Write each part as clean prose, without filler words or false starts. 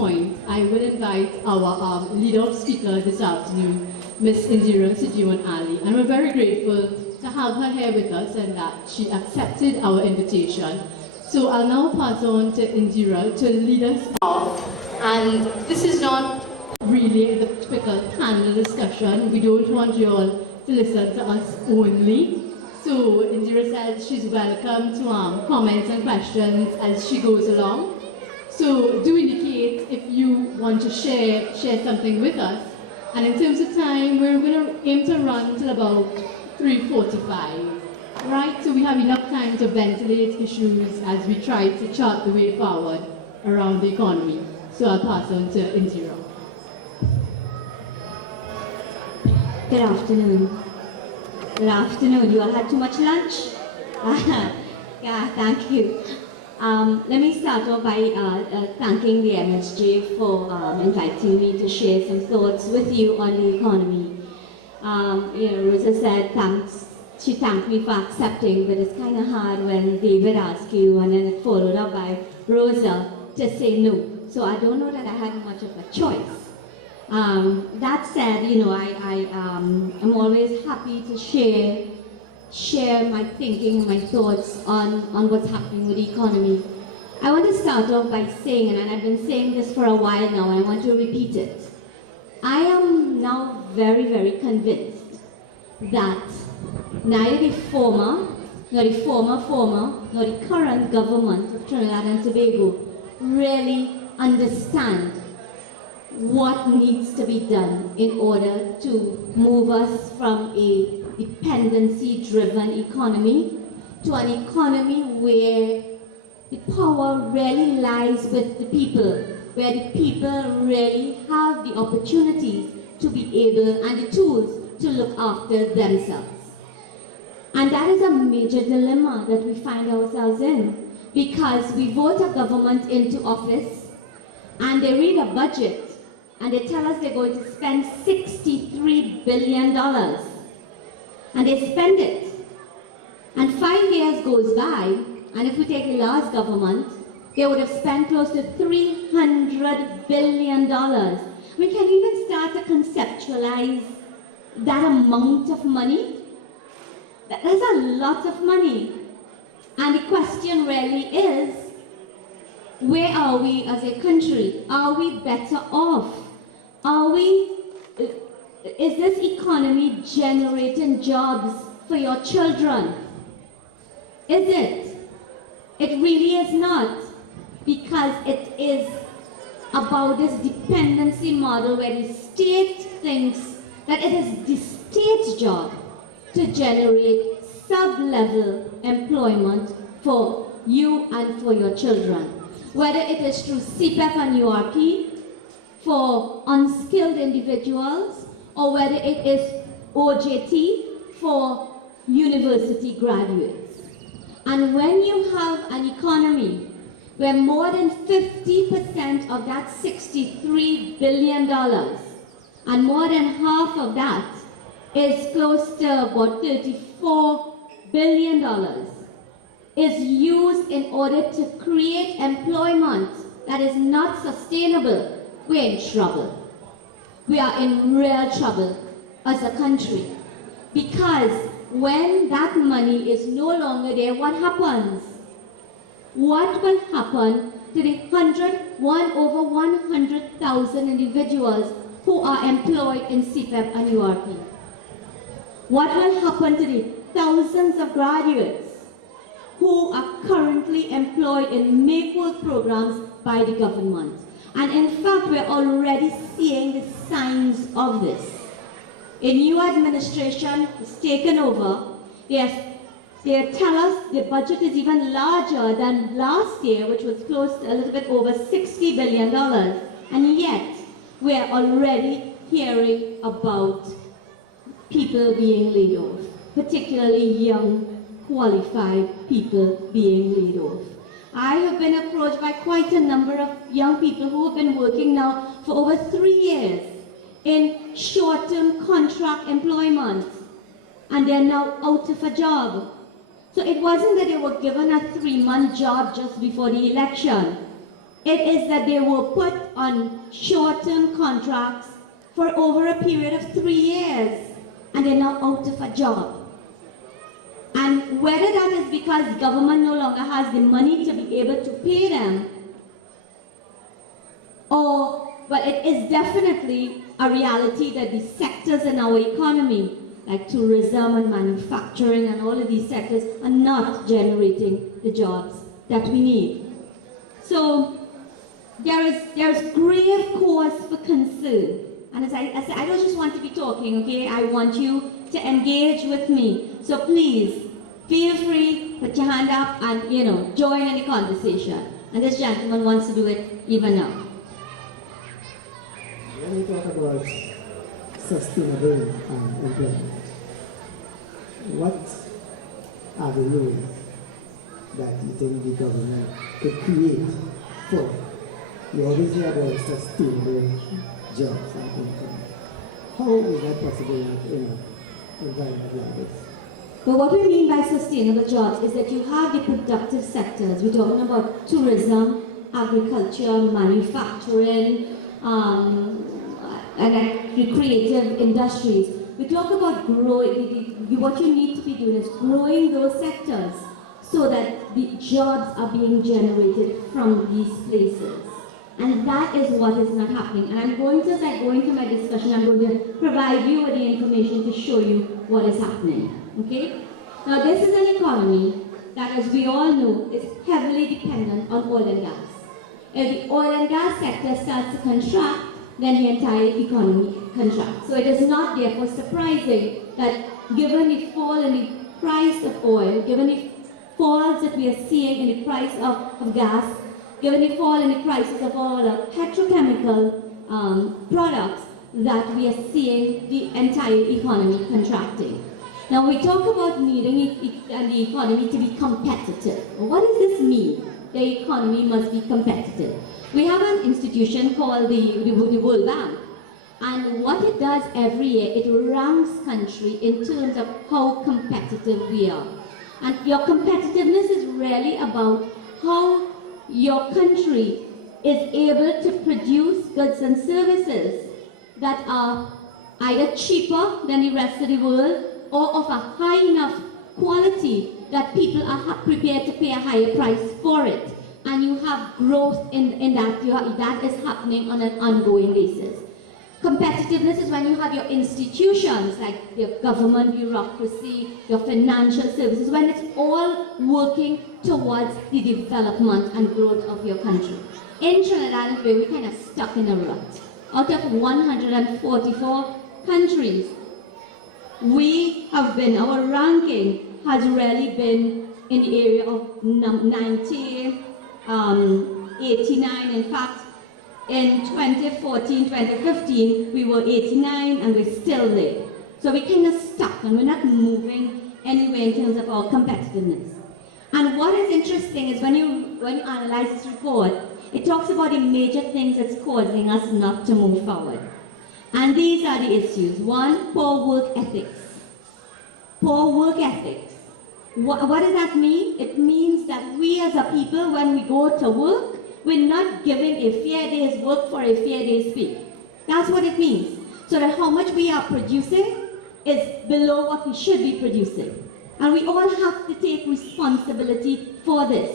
point, I will invite our leader of speaker this afternoon, Ms. Indira Sagewan Ali, and we're very grateful to have her here with us and that she accepted our invitation. So I'll now pass on to Indira to lead us off, and this is not really the typical panel discussion. We don't want you all to listen to us only. So Indira says she's welcome to comments and questions as she goes along. So do indicate if you want to share something with us. And in terms of time, we're going to aim to run till about 3:45. Right? So we have enough time to ventilate issues as we try to chart the way forward around the economy. So I'll pass on to Indira. Good afternoon. Good afternoon. You all had too much lunch? Yeah, thank you. Let me start off by thanking the MSJ for inviting me to share some thoughts with you on the economy. Rosa said thanks. She thanked me for accepting, but it's kind of hard when David asks you and then it followed up by Rosa to say no. So I don't know that I had much of a choice. That said, I'm always happy to share my thinking and my thoughts on what's happening with the economy. I want to start off by saying, and I've been saying this for a while now, and I want to repeat it. I am now very, very convinced that neither the former, nor the current government of Trinidad and Tobago really understand what needs to be done in order to move us from a dependency-driven economy to an economy where the power really lies with the people, where the people really have the opportunities to be able and the tools to look after themselves. And that is a major dilemma that we find ourselves in, because we vote a government into office and they read a budget and they tell us they're going to spend $63 billion. And they spend it. And 5 years goes by, and if we take the last government, they would have spent close to $300 billion. We can even start to conceptualize that amount of money. That's a lot of money. And the question really is, where are we as a country? Are we better off? Is this economy generating jobs for your children? Is it? It really is not, because it is about this dependency model where the state thinks that it is the state's job to generate sub-level employment for you and for your children. Whether it is through CPEP and URP for unskilled individuals, or whether it is OJT for university graduates. And when you have an economy where more than 50% of that $63 billion and more than half of that is close to about $34 billion is used in order to create employment that is not sustainable, we're in trouble. We are in real trouble as a country, because when that money is no longer there, what happens? What will happen to the over 100,000 individuals who are employed in CPEP and URP? What will happen to the thousands of graduates who are currently employed in make-work programs by the government? And in fact, we're already seeing the signs of this. A new administration is taken over. They tell us the budget is even larger than last year, which was close to a little bit over $60 billion. And yet, we're already hearing about people being laid off, particularly young, qualified people being laid off. I have been approached by quite a number of young people who have been working now for over 3 years in short-term contract employment, and they're now out of a job. So it wasn't that they were given a 3-month job just before the election. It is that they were put on short-term contracts for over a period of 3 years, and they're now out of a job. And whether that is because government no longer has the money to be able to pay them, or, well, it is definitely a reality that the sectors in our economy, like tourism and manufacturing and all of these sectors, are not generating the jobs that we need. So there is grave cause for concern. And as I said, I don't just want to be talking, okay? I want you to engage with me. So please, feel free, put your hand up and, join in the conversation. And this gentleman wants to do it even now. When we talk about sustainable employment, what are the rules that you think the government could create for? You always hear about sustainable jobs and income. How is that possible in an environment like this? But what we mean by sustainable jobs is that you have the productive sectors. We're talking about tourism, agriculture, manufacturing, and the creative industries. We talk about growing, what you need to be doing is growing those sectors so that the jobs are being generated from these places. And that is what is not happening. And I'm going to, as I go into my discussion, I'm going to provide you with the information to show you what is happening. Okay? Now this is an economy that, as we all know, is heavily dependent on oil and gas. If the oil and gas sector starts to contract, then the entire economy contracts. So it is not therefore surprising that given the fall in the price of oil, given the falls that we are seeing in the price of gas, given the fall in the prices of all petrochemical products, that we are seeing the entire economy contracting. Now we talk about needing the economy to be competitive. What does this mean? The economy must be competitive. We have an institution called the World Bank, and what it does every year, it ranks country in terms of how competitive we are. And your competitiveness is really about how your country is able to produce goods and services that are either cheaper than the rest of the world or of a high enough quality that people are prepared to pay a higher price for it. And you have growth in that. That is happening on an ongoing basis. Competitiveness is when you have your institutions, like your government bureaucracy, your financial services, when it's all working towards the development and growth of your country. In Trinidad and Tobago, we're kind of stuck in a rut. Out of 144 countries, our ranking has really been in the area of 90, 89. In fact, in 2014, 2015, we were 89 and we're still there. So we're kind of stuck and we're not moving anywhere in terms of our competitiveness. And what is interesting is when you analyze this report, it talks about the major things that's causing us not to move forward. And these are the issues. One, poor work ethics. Poor work ethics. What does that mean? It means that we as a people, when we go to work, we're not giving a fair day's work for a fair day's pay. That's what it means. So that how much we are producing is below what we should be producing. And we all have to take responsibility for this.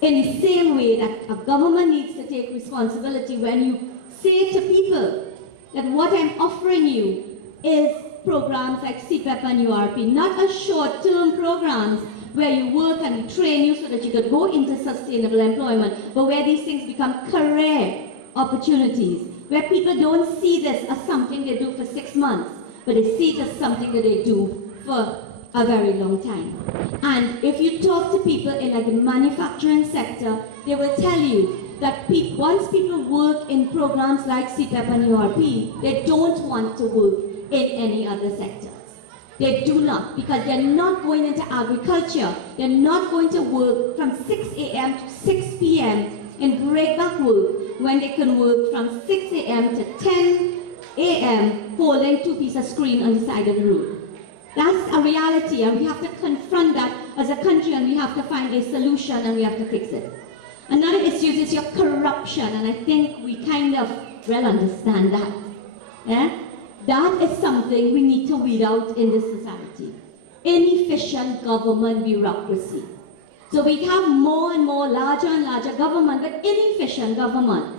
In the same way that a government needs to take responsibility when you say to people that what I'm offering you is programs like CPEP and URP, not a short-term programs where you work and we train you so that you could go into sustainable employment, but where these things become career opportunities, where people don't see this as something they do for 6 months, but they see it as something that they do for a very long time. And if you talk to people in like the manufacturing sector, they will tell you that once people work in programs like CPEP and URP, they don't want to work in any other sectors. They do not, because they're not going into agriculture. They're not going to work from 6 a.m. to 6 p.m. in breakback work when they can work from 6 a.m. to 10 a.m. holding 2 pieces of screen on the side of the road. That's a reality, and we have to confront that as a country, and we have to find a solution, and we have to fix it. Another issue is your corruption, and I think we kind of well understand that. Yeah? That is something we need to weed out in this society. Inefficient government bureaucracy. So we have more and more larger and larger government, but inefficient government.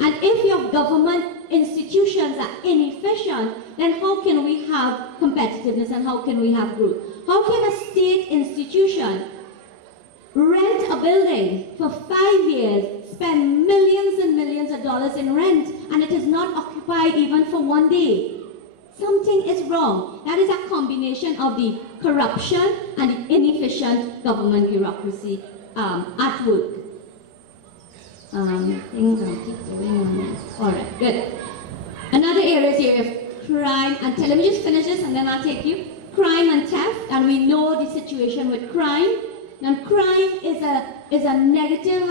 And if your government institutions are inefficient, then how can we have competitiveness and how can we have growth? How can a state institution rent a building for 5 years, spend millions and millions of dollars in rent, and it is not occupied even for 1 day? Something is wrong. That is a combination of the corruption and the inefficient government bureaucracy at work. Things will keep going on. All right, good. Another area is area of crime and theft. Let me just finish this and then I'll take you. Crime and theft, and we know the situation with crime. And crime has a negative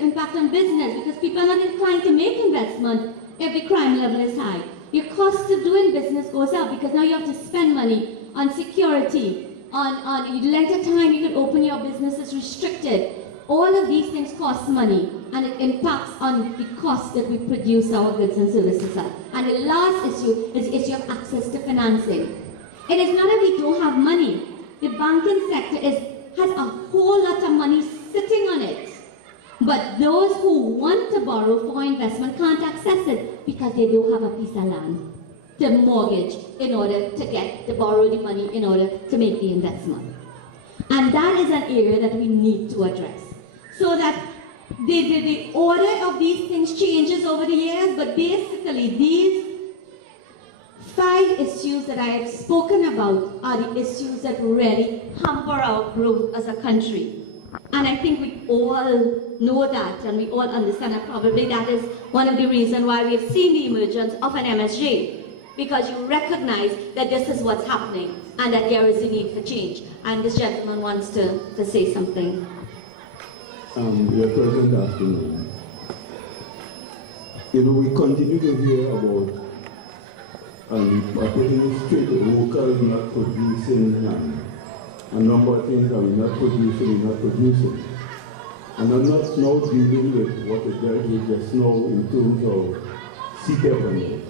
impact on business because people are not inclined to make investment if the crime level is high. Your cost of doing business goes up because now you have to spend money on security, on the length of time you can open your business is restricted. All of these things cost money, and it impacts on the cost that we produce our goods and services at. And the last issue is the issue of access to financing. It is not that we don't have money. The banking sector has a whole lot of money sitting on it. But those who want to borrow for investment can't access it because they don't have a piece of land to mortgage in order to borrow the money in order to make the investment. And that is an area that we need to address. So that the order of these things changes over the years, but basically these 5 issues that I have spoken about are the issues that really hamper our growth as a country. And I think we all know that and we all understand that probably that is one of the reasons why we have seen the emergence of an MSJ, because you recognize that this is what's happening and that there is a need for change. And this gentleman wants to say something. Your present afternoon. You know, we continue to hear about putting it straight, local is not producing a number of things that we're not producing. And I'm not now dealing with what is dealt with just now in terms of C-government.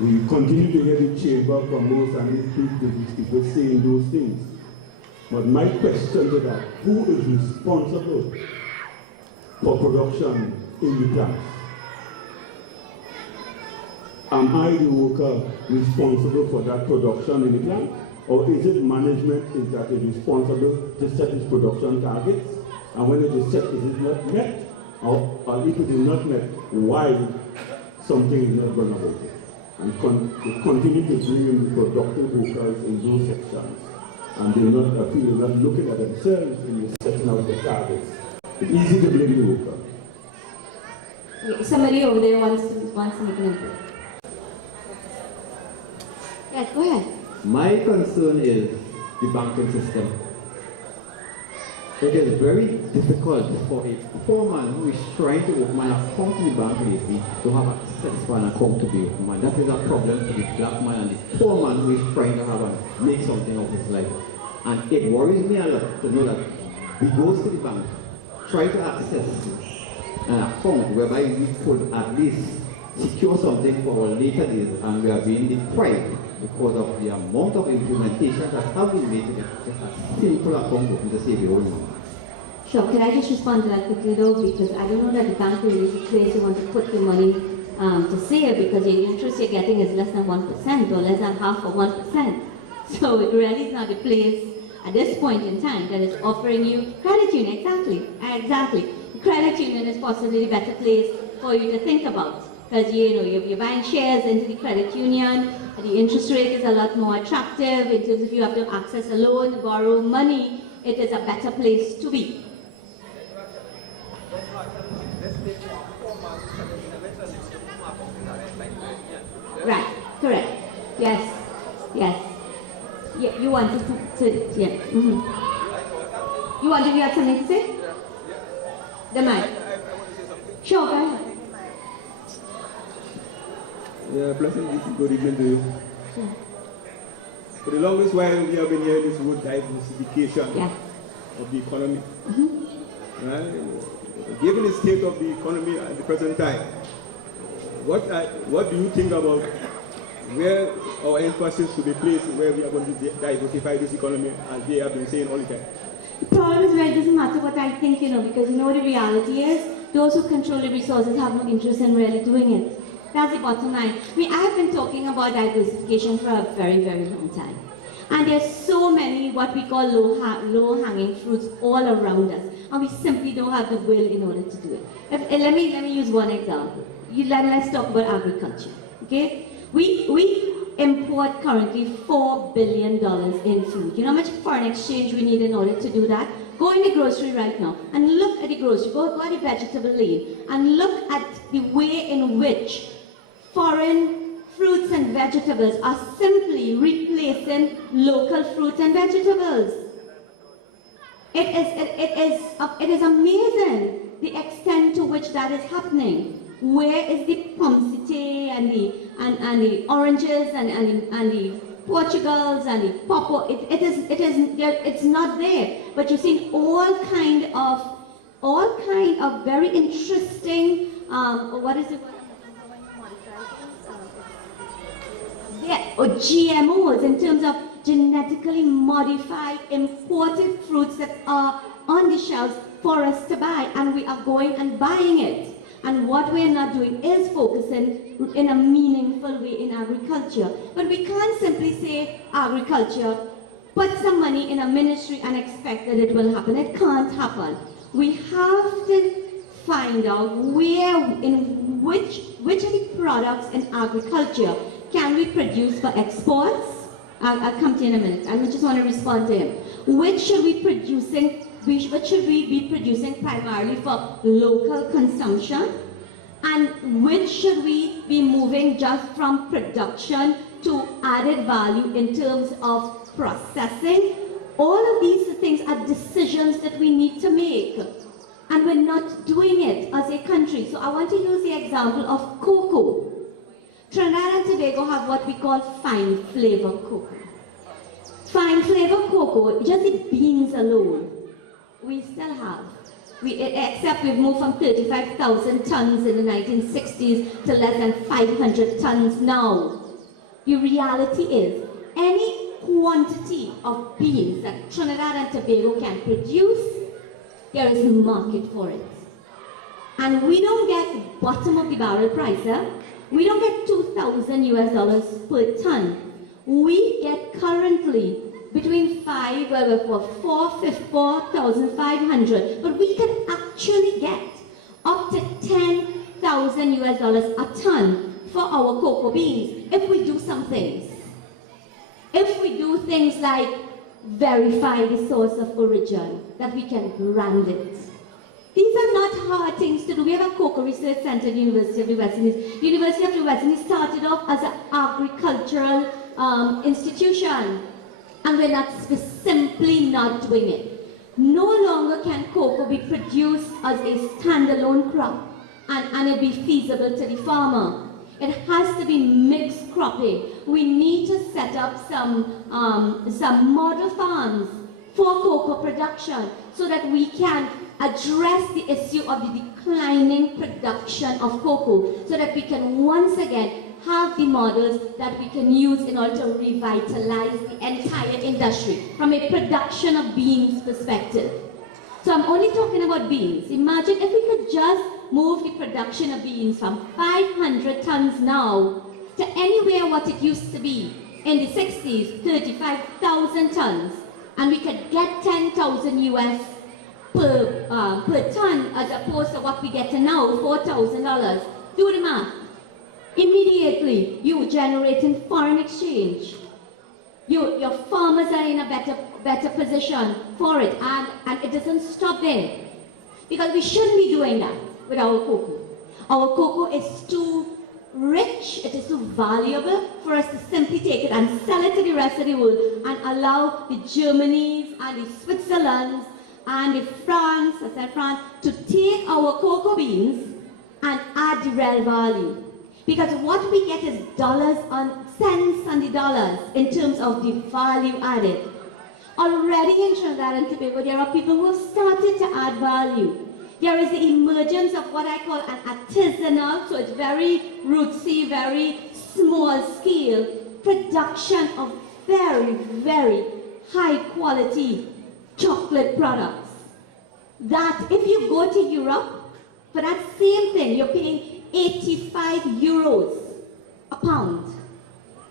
We continue to hear the chamber from most and these people saying those things. But my question to that, who is responsible for production in the plants? Am I the worker responsible for that production in the plant? Or is it management that is responsible to set its production targets? And when it is set, is it not met? Or if it is not met, why something is not done about it? And continue to bring in productive workers in those sections. And they're not looking at themselves in the setting out the targets. It's easy to blame the worker. Okay, somebody over there wants to make an input. Yes, go ahead. My concern is the banking system. It is very difficult for a poor man who is trying to open an account in the bank lately to have access for an account to be opened. That is a problem for the black man and the poor man who is trying to make something of his life. And it worries me a lot to know that we go to the bank, try to access an account whereby we could at least secure something for our later days, and we are being deprived because of the amount of implementation that have been made to get just a simple account open to save your own money. Sure, can I just respond to that quickly though, because I don't know that the bank really is a place you want to put your money to save, because the interest you're getting is less than 1% or less than half of 1%. So it really is not a place at this point in time that is offering you credit union. Exactly. Credit union is possibly the better place for you to think about, because you're buying shares into the credit union. The interest rate is a lot more attractive in terms of you have to access a loan, borrow money. It is a better place to be. Right, correct. Yes. Yeah, you wanted to yeah. Mm-hmm. You wanted to have something to say? The mic. Sure, go ahead. Yeah, blessing, good evening to you. Sure. For the longest while, we have been hearing this word diversification Yeah. of the economy. Mm-hmm. right? Given the state of the economy at the present time, what do you think about where our emphasis should be placed, where we are going to diversify this economy, as they have been saying all the time? The problem is where it doesn't matter what I think, because the reality is those who control the resources have no interest in really doing it. That's the bottom line. I have been talking about diversification for a very, very long time. And there's so many what we call low-hanging fruits all around us. And we simply don't have the will in order to do it. Let me use one example. Let's talk about agriculture. Okay? We import currently $4 billion in food. You know how much foreign exchange we need in order to do that? Go in the grocery right now and look at the grocery. Go to the vegetable lane and look at the way in which foreign fruits and vegetables are simply replacing local fruits and vegetables. It is amazing the extent to which that is happening. Where is the pomsite and the oranges and the Portugals and the popo? It's not there. But you've seen all kind of very interesting. What is it? Or GMOs in terms of genetically modified imported fruits that are on the shelves for us to buy, and we are going and buying it. And what we're not doing is focusing in a meaningful way in agriculture. But we can't simply say agriculture, put some money in a ministry and expect that it will happen. It can't happen. We have to find out which of the products in agriculture can we produce for exports. I'll come to you in a minute. I just want to respond to him. Which should we be producing primarily for local consumption? And which should we be moving just from production to added value in terms of processing? All of these things are decisions that we need to make. And we're not doing it as a country. So I want to use the example of cocoa. Trinidad and Tobago have what we call fine flavor cocoa. Fine flavor cocoa, just the beans alone, we still have. Except we've moved from 35,000 tons in the 1960s to less than 500 tons now. The reality is, any quantity of beans that Trinidad and Tobago can produce, there is a market for it. And we don't get bottom of the barrel price, we don't get $2,000 per ton. We get currently between 4,500, but we can actually get up to $10,000 a ton for our cocoa beans if we do some things. If we do things like verify the source of origin, that we can brand it. These are not hard things to do. We have a cocoa research center at the University of the West Indies. The University of the West Indies started off as an agricultural institution, and we're simply not doing it. No longer can cocoa be produced as a standalone crop and it be feasible to the farmer. It has to be mixed cropping. We need to set up some model farms for cocoa production so that we can address the issue of the declining production of cocoa, so that we can once again have the models that we can use in order to revitalize the entire industry from a production of beans perspective. So I'm only talking about beans. Imagine if we could just move the production of beans from 500 tons now to anywhere what it used to be in the 60s, 35,000 tons, and we could get 10,000 US per ton as opposed to what we get now, $4,000. Do the math. Immediately, you're generating foreign exchange. Your farmers are in a better position for it, and it doesn't stop there. Because we shouldn't be doing that with our cocoa. Our cocoa is too rich, it is too valuable for us to simply take it and sell it to the rest of the world and allow the Germanys and the Switzerlands and the France to take our cocoa beans and add the real value. Because what we get is cents on the dollars in terms of the value added. Already in Trinidad and Tobago, there are people who have started to add value. There is the emergence of what I call an artisanal, so it's very rootsy, very small scale, production of very, very high quality chocolate products. That if you go to Europe, for that same thing, you're paying 85 euros a pound.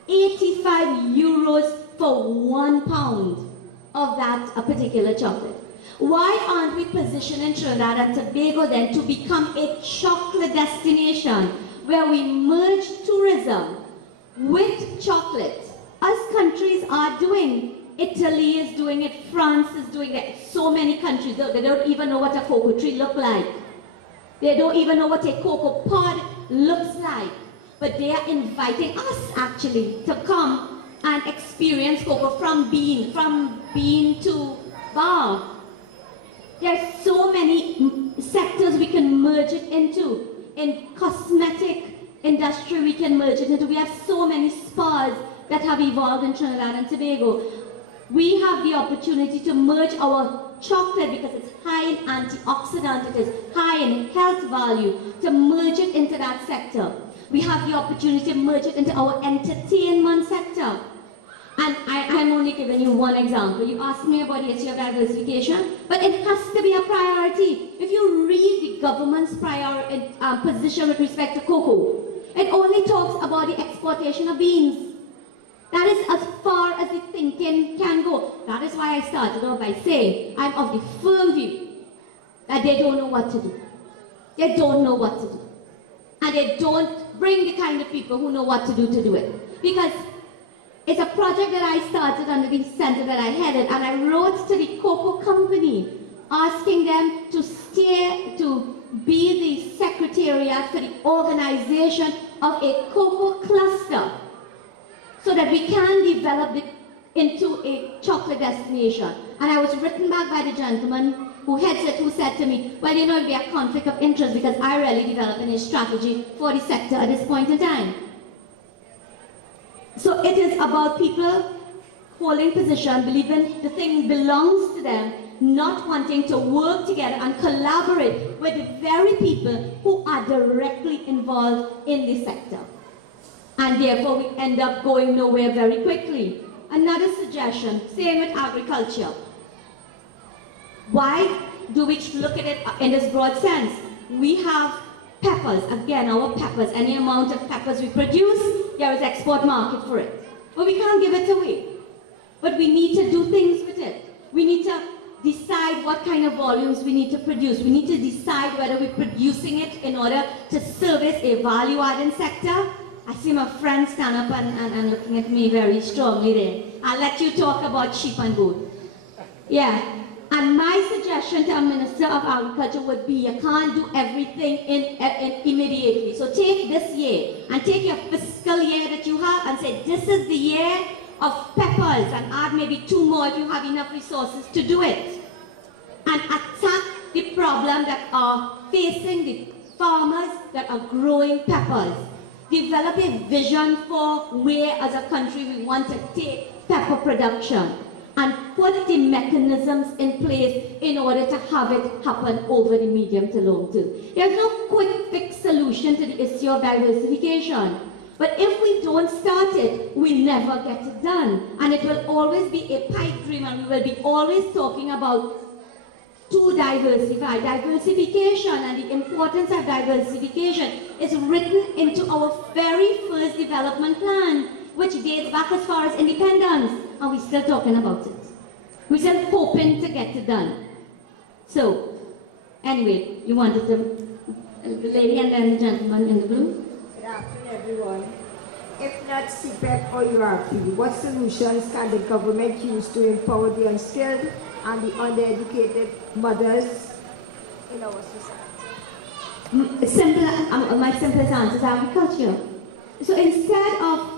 85 euros for 1 pound of that particular chocolate. Why aren't we positioned in Trinidad and Tobago then to become a chocolate destination where we merge tourism with chocolate, as countries are doing? Italy is doing it, France is doing it, so many countries, they don't even know what a cocoa tree looks like. They don't even know what a cocoa pod looks like. But they are inviting us actually to come and experience cocoa from bean to bar. There are so many sectors we can merge it into. In cosmetic industry we can merge it into. We have so many spas that have evolved in Trinidad and Tobago. We have the opportunity to merge our chocolate, because it's high in antioxidant, it is high in health value, to merge it into that sector. We have the opportunity to merge it into our entertainment sector. And I'm only giving you one example. You asked me about the issue of diversification, but it has to be a priority. If you read the government's position with respect to cocoa, it only talks about the exportation of beans. That is as far as the thinking can go. That is why I started off by saying I'm of the firm view that they don't know what to do. They don't know what to do. And they don't bring the kind of people who know what to do it. Because it's a project that I started under the center that I headed, and I wrote to the cocoa company asking them to be the secretariat for the organization of a cocoa cluster so that we can develop it into a chocolate destination. And I was written back by the gentleman who heads it, who said to me, well, you know, it'd be a conflict of interest because I really developing a strategy for the sector at this point in time. So it is about people holding position, believing the thing belongs to them, not wanting to work together and collaborate with the very people who are directly involved in the sector. And therefore we end up going nowhere very quickly. Another suggestion, same with agriculture. Why do we look at it in this broad sense? We have peppers, again our peppers, any amount of peppers we produce, there is export market for it. But we can't give it away. But we need to do things with it. We need to decide what kind of volumes we need to produce. We need to decide whether we're producing it in order to service a value-adding sector. I see my friend stand up and looking at me very strongly there. I'll let you talk about sheep and goat. Yeah. And my suggestion to a Minister of Agriculture would be, you can't do everything immediately. So take this year and take your fiscal year that you have and say, this is the year of peppers, and add maybe 2 more if you have enough resources to do it. And attack the problem that are facing the farmers that are growing peppers. Develop a vision for where as a country we want to take pepper production, and put the mechanisms in place in order to have it happen over the medium to long term. There's no quick fix solution to the issue of diversification. But if we don't start it, we'll never get it done. And it will always be a pipe dream, and we will be always talking about to diversify. Diversification and the importance of diversification is written into our very first development plan, which dates back as far as independence, and we're still talking about it. We're still hoping to get it done. So, anyway, you wanted to, the lady and then the gentleman in the blue? Good afternoon, everyone. If not CPEC or URP, what solutions can the government use to empower the unskilled and the undereducated mothers in our society? My simplest answer is agriculture. So instead of,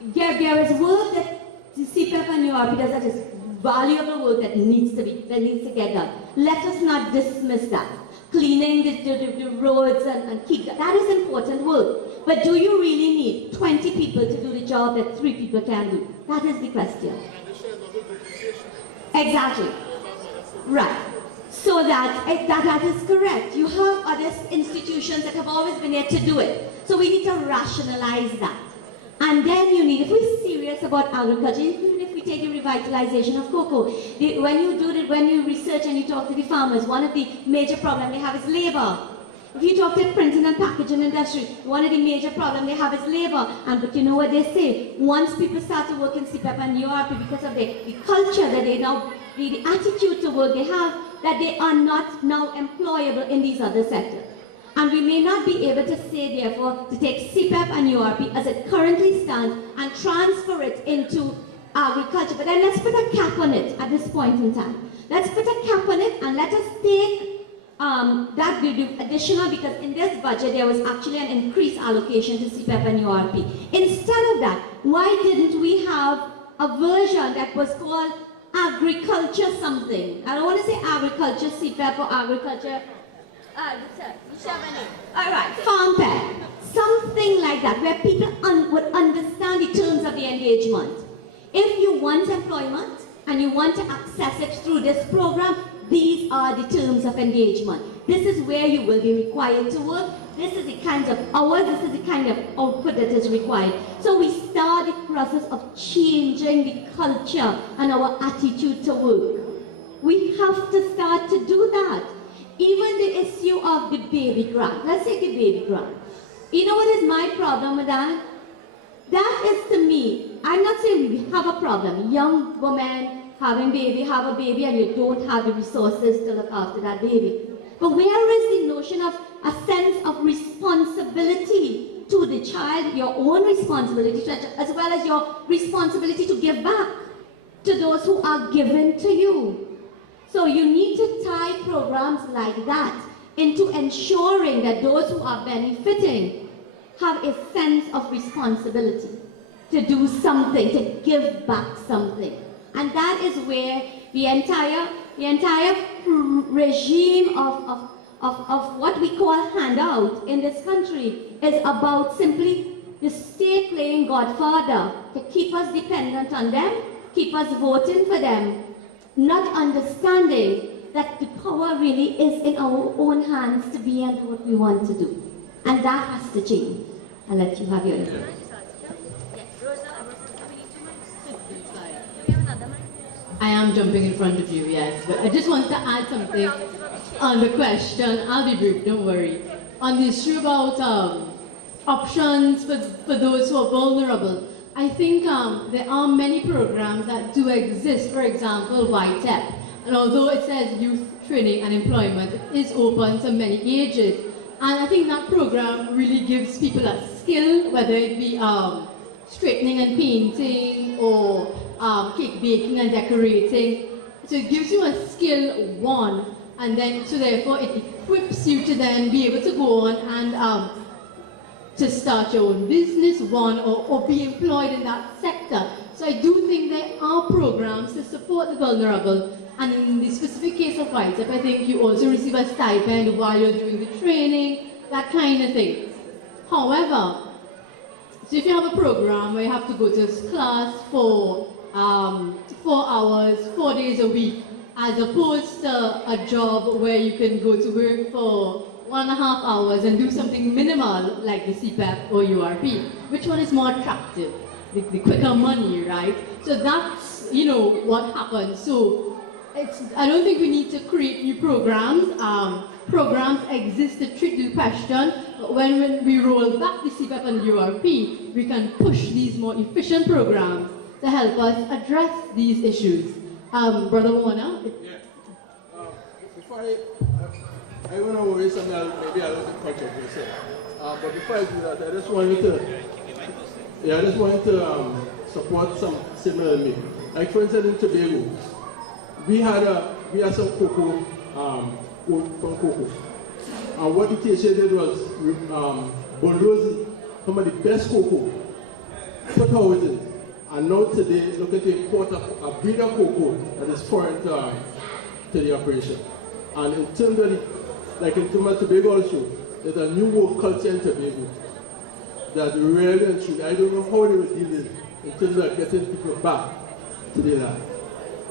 there is work that the CPEC and URP does that is valuable work that needs to get done. Let us not dismiss that. Cleaning the roads and keep that. That is important work. But do you really need 20 people to do the job that 3 people can do? That is the question. Exactly. Right. So that is correct. You have other institutions that have always been here to do it. So we need to rationalize that. And then you need, if we're serious about agriculture, even if we take the revitalization of cocoa, when you research and you talk to the farmers, one of the major problems they have is labor. If you talk to the printing and packaging industry, one of the major problems they have is labor. But you know what they say? Once people start to work in CPEP and URP, because of the culture that they now, the attitude to work they have, that they are not now employable in these other sectors. And we may not be able to say, therefore, to take CPEP and URP as it currently stands and transfer it into agriculture. But then let's put a cap on it at this point in time. Let's put a cap on it and let us take that additional, because in this budget there was actually an increased allocation to CPEP and URP. Instead of that, why didn't we have a version that was called agriculture something? I don't want to say agriculture CPEP or agriculture, alright, farm pay. Something like that, where people would understand the terms of the engagement. If you want employment and you want to access it through this program, these are the terms of engagement. This is where you will be required to work. This is the kinds of hours, this is the kind of output that is required. So we start the process of changing the culture and our attitude to work. We have to start to do that. Even the issue of the baby grant. Let's say the baby grant. You know what is my problem with that? That is, to me, I'm not saying we have a problem. Young women have a baby and you don't have the resources to look after that baby. But where is the notion of a sense of responsibility to the child, your own responsibility, as well as your responsibility to give back to those who are given to you? So you need to tie programs like that into ensuring that those who are benefiting have a sense of responsibility to do something, to give back something. And that is where the entire regime of what we call handout in this country is about simply the state playing godfather to keep us dependent on them, keep us voting for them, not understanding that the power really is in our own hands to be and do what we want to do. And that has to change. I'll let you have your turn. I am jumping in front of you, yes, but I just want to add something on the question. I'll be brief, don't worry. On the issue about options for those who are vulnerable, I think there are many programs that do exist. For example, YTEP. And although it says youth training and employment, it is open to many ages. And I think that program really gives people a skill, whether it be straightening and painting or cake baking and decorating. So it gives you a skill, one, and then so therefore it equips you to then be able to go on and to start your own business, one, or be employed in that sector. So I do think there are programs to support the vulnerable, and in the specific case of YTEP, I think you also receive a stipend while you're doing the training, that kind of thing. However, so if you have a program where you have to go to class for 4 hours, 4 days a week, as opposed to a job where you can go to work for 1.5 hours and do something minimal like the CPEP or URP, which one is more attractive? The quicker money, right? So that's, what happens. So I don't think we need to create new programs. Programs exist to treat the question, but when we roll back the CPEP and URP, we can push these more efficient programs to help us address these issues. Brother Warner? Yeah. Before I want to raise something maybe a little controversial. But before I do that, I just wanted to support some similar me. Like for instance in Tobago, we had some cocoa from cocoa. And what the THA did was bulldoze some of the best cocoa, put houses, and now today look at the import of a breed of cocoa that is foreign to the operation. And in terms of Tobago also, there's a new work culture in Tobago that really and truly, I don't know how they will deal with in terms of getting people back to their land.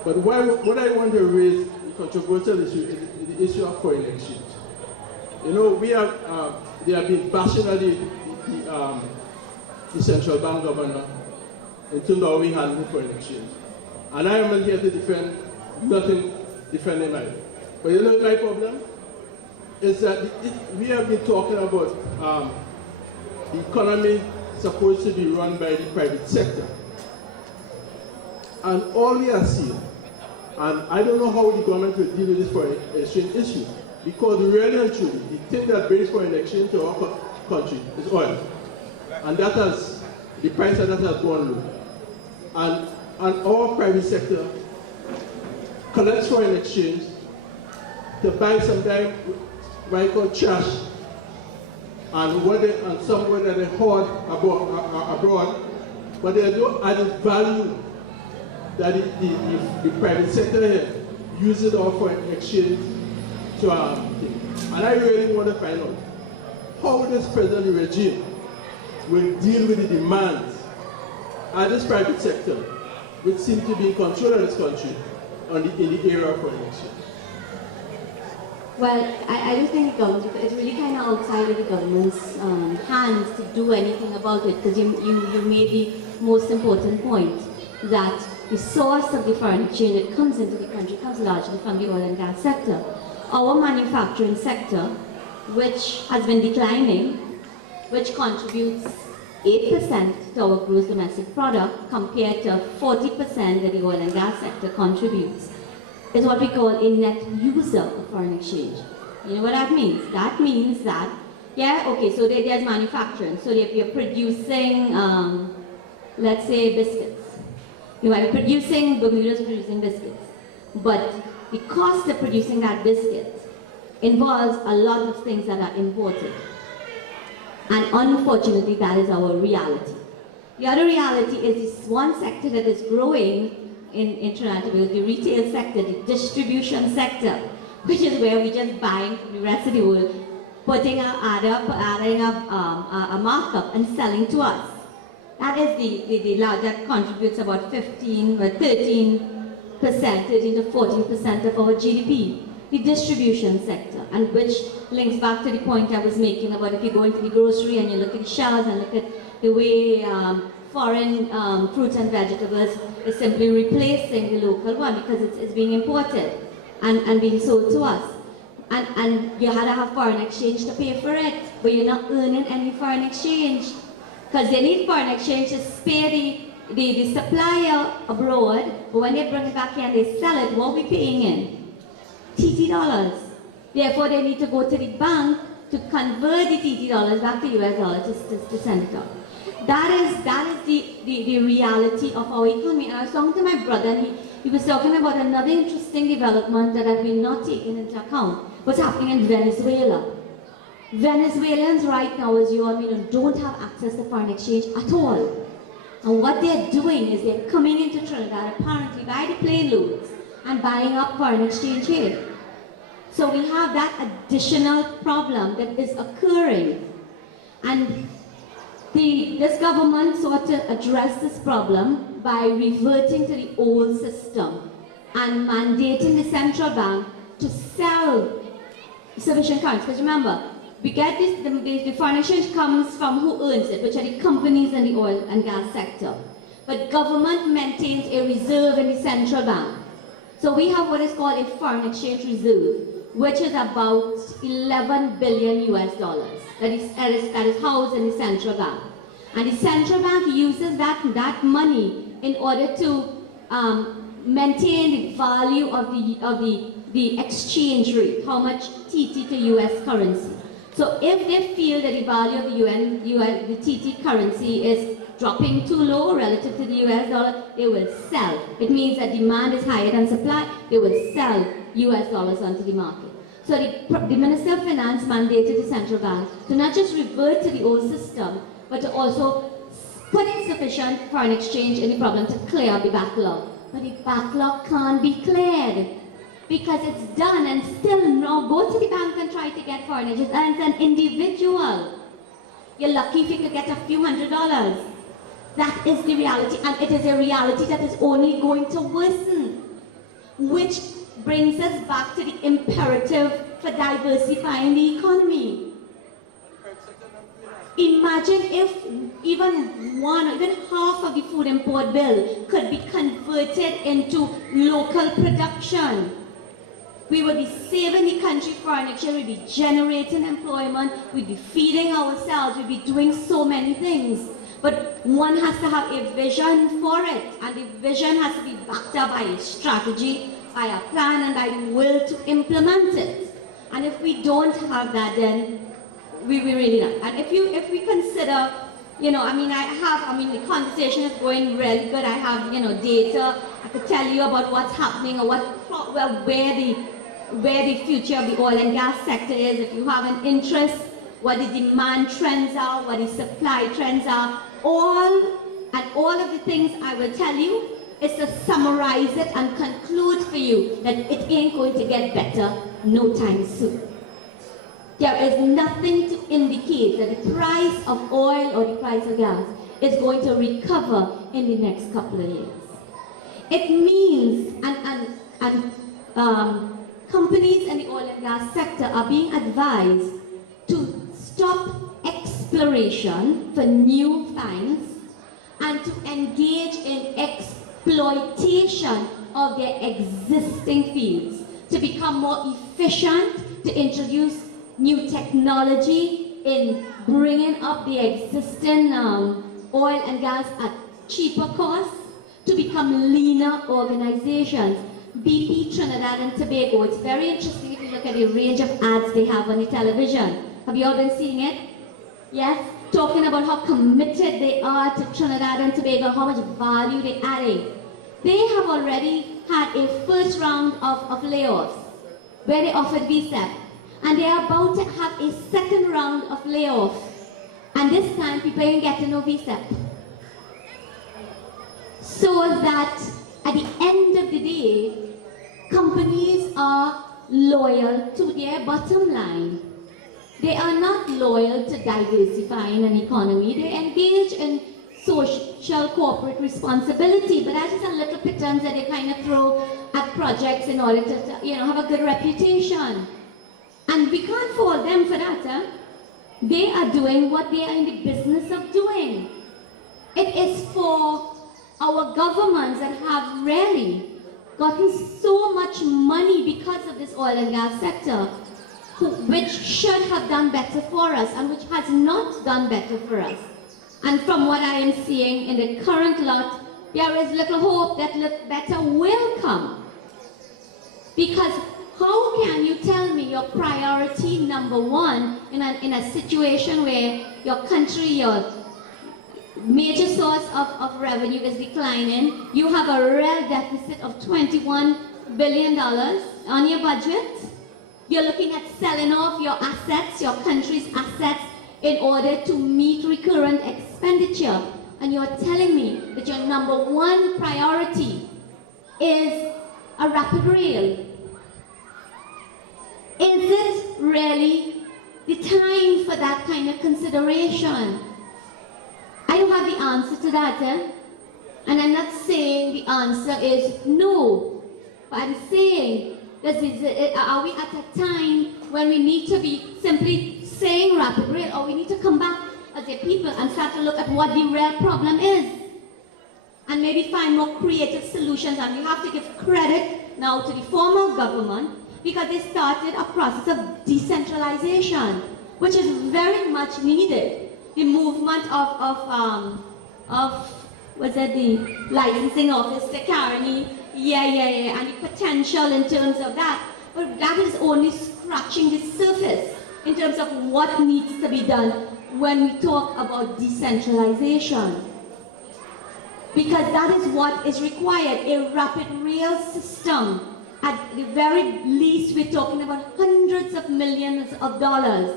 But what I want to raise, the controversial issue, is the issue of foreign exchange. You know, they have been bashing at the central bank governor into how we handle foreign exchange. And I am not here to defend nothing defending my. But you know my problem is that we have been talking about the economy supposed to be run by the private sector. And all we are seeing, and I don't know how the government will deal with this foreign exchange issue, because really and truly, the thing that brings foreign exchange to our country is oil. And that has, the price of that has gone low. And our private sector collects foreign exchange to buy sometimes what I call trash, and somewhere that they hoard abroad, but they don't add value that the private sector here uses our foreign exchange to and I really want to find out how this present regime will deal with the demands of this private sector, which seem to be in control of this country in the area of foreign exchange. Well, I just think it's really kind of outside of the government's hands to do anything about it, because you made the most important point, that the source of the foreign exchange that comes into the country comes largely from the oil and gas sector. Our manufacturing sector, which has been declining, which contributes 8% to our gross domestic product compared to 40% that the oil and gas sector contributes, is what we call a net user of foreign exchange. You know what that means? That means that, yeah, okay, so there's manufacturing. So if you're producing, let's say, biscuits. You might be Bermuda's producing biscuits. But the cost of producing that biscuit involves a lot of things that are imported. And unfortunately, that is our reality. The other reality is this one sector that is growing in Trinidad, the retail sector, the distribution sector, which is where we just buying from the rest of the world, adding a markup and selling to us. That is the large that contributes about 13% to 14% of our GDP. The distribution sector, and which links back to the point I was making about if you go into the grocery and you look at the shelves and look at the way foreign fruits and vegetables is simply replacing the local one because it's being imported and being sold to us. And you had to have foreign exchange to pay for it, but you're not earning any foreign exchange. Because they need foreign exchange to spare the supplier abroad, but when they bring it back here and they sell it, what are we paying in? TT dollars. Therefore, they need to go to the bank to convert the TT dollars back to US dollars to send it out. That is the reality of our economy. And I was talking to my brother, and he was talking about another interesting development that has been not taken into account. What's happening in Venezuela. Venezuelans right now, as you all know, don't have access to foreign exchange at all. And what they're doing is they're coming into Trinidad apparently by the plane loads and buying up foreign exchange here. So we have that additional problem that is occurring. And this government sought to address this problem by reverting to the old system and mandating the central bank to sell sufficient currency. Because remember, we get this, the foreign exchange comes from who earns it, which are the companies in the oil and gas sector. But government maintains a reserve in the central bank. So we have what is called a foreign exchange reserve, which is about 11 billion US dollars that is housed in the central bank. And the central bank uses that money in order to maintain the value of the exchange rate, how much TT to US currency. So if they feel that the value of the TT currency is dropping too low relative to the US dollar, they will sell. It means that demand is higher than supply, they will sell US dollars onto the market. So the Minister of Finance mandated the central bank to not just revert to the old system, but to also put in sufficient foreign exchange in the problem to clear the backlog. But the backlog can't be cleared because it's done, and still no, go to the bank and try to get foreign exchange. And it's an individual. You're lucky if you could get a few $100s. That is the reality, and it is a reality that is only going to worsen. which brings us back to the imperative for diversifying the economy. Imagine if even half of the food import bill could be converted into local production. We would be saving the country foreign exchange, we'd be generating employment, we'd be feeding ourselves, we'd be doing so many things. But one has to have a vision for it, and the vision has to be backed up by a strategy, by a plan, and by the will to implement it. And if we don't have that, then we really not. And if we consider, the conversation is going really good. I have, data. I could tell you about what's happening or where the future of the oil and gas sector is. If you have an interest, what the demand trends are, what the supply trends are, all of the things I will tell you is to summarize it and conclude for you that it ain't going to get better no time soon. There is nothing to indicate that the price of oil or the price of gas is going to recover in the next couple of years. It means, companies in the oil and gas sector are being advised to stop exploration for new finds and to engage in exploitation of their existing fields, to become more efficient, to introduce new technology in bringing up the existing oil and gas at cheaper costs, to become leaner organizations. BP Trinidad and Tobago, it's very interesting if you look at the range of ads they have on the television. Have you all been seeing it? Yes? Talking about how committed they are to Trinidad and Tobago, how much value they're adding. They have already had a first round of layoffs where they offered VSEP. And they are about to have a second round of layoffs. And this time people ain't getting no VSEP. So that at the end of the day, companies are loyal to their bottom line. They are not loyal to diversifying an economy. They engage in social corporate responsibility, but that is a little pittance that they kind of throw at projects in order to have a good reputation. And we can't fault them for that. Huh? They are doing what they are in the business of doing. It is for our governments that have really gotten so much money because of this oil and gas sector, which should have done better for us and which has not done better for us. And from what I am seeing in the current lot, there is little hope that better will come. Because how can you tell me your priority number one in a situation where your country, your major source of revenue is declining, you have a real deficit of $21 billion on your budget, you're looking at selling off your assets, your country's assets, in order to meet recurrent expenditure, and you're telling me that your number one priority is a rapid rail. Is it really the time for that kind of consideration? I don't have the answer to that, and I'm not saying the answer is no, but I'm saying, are we at a time when we need to be simply saying rapid rail, or we need to come back as a people and start to look at what the real problem is, and maybe find more creative solutions? And we have to give credit now to the former government, because they started a process of decentralization, which is very much needed. The movement of the licensing office to carry, and the potential in terms of that. But that is only scratching the surface in terms of what needs to be done when we talk about decentralization. Because that is what is required, a rapid rail system. At the very least, we're talking about hundreds of millions of dollars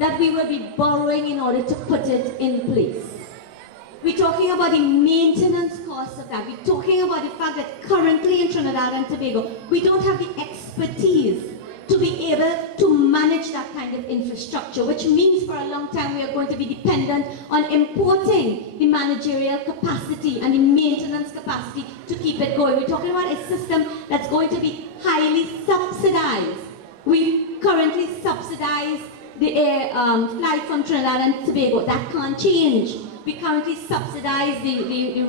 that we will be borrowing in order to put it in place. We're talking about the maintenance costs of that. We're talking about the fact that currently in Trinidad and Tobago, we don't have the expertise to be able to manage manage that kind of infrastructure, which means for a long time we are going to be dependent on importing the managerial capacity and the maintenance capacity to keep it going. We're talking about a system that's going to be highly subsidized. We currently subsidize the air flight from Trinidad and Tobago. That can't change. We currently subsidize the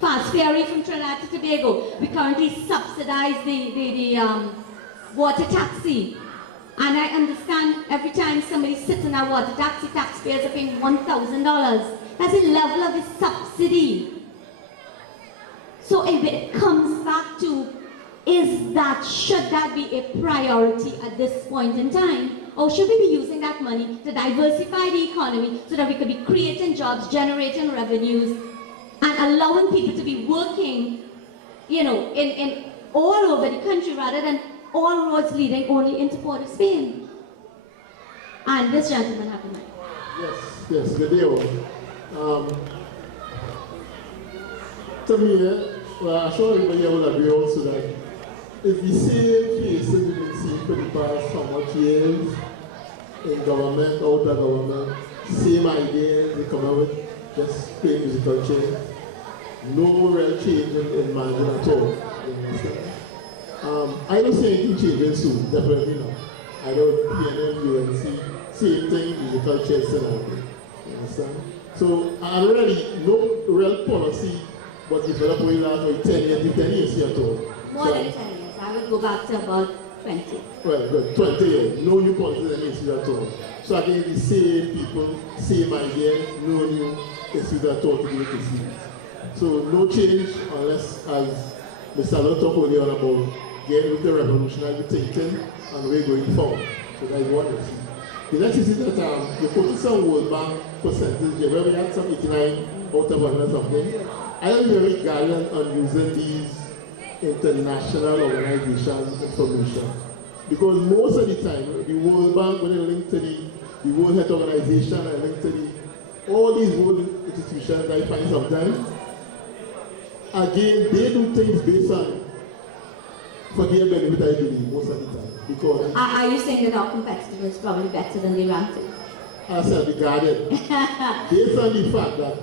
fast ferry from Trinidad to Tobago. We currently subsidize the water taxi. And I understand every time somebody sits in a water taxi, taxpayers are paying $1,000. That's the level of the subsidy. So if it comes back to, should that be a priority at this point in time? Or should we be using that money to diversify the economy so that we could be creating jobs, generating revenues, and allowing people to be working, in all over the country rather than all roads leading only into Port of Spain? And this gentleman had the mic. Yes, good day all. To me, I'm sure everybody will agree also that if the same cases we've been seeing for the past so much years in government, out of government, same ideas they come out with, just plain musical change, no real change in management at all. You understand? I don't see anything changing soon, definitely not. I don't PNM, UNC, same thing, musical chair scenario. You understand? So, and really, no real policy but develop over the last 10 years here at all. More than 10 years. I would go back to about 20. Well, good. 20 years. No new policies and issues at all. So again, the same people, same ideas, no new issues at all to do with issues. So no change unless, as Mr. Alon talked earlier on about getting with the revolutionary thinking and we're going forward. So that is one issue. The next issue is that you put some World Bank percentage, where we had some 89 out of 100 something. I am very gallant on using these international organizations information. Because most of the time, the World Bank, when they link to the World Health Organization and link to all these world institutions, I find sometimes, again, they do things based on for their benefit, I believe, most of the time. Because are you saying that our competitor is probably better than the ranking? I said regarded. Based on the fact that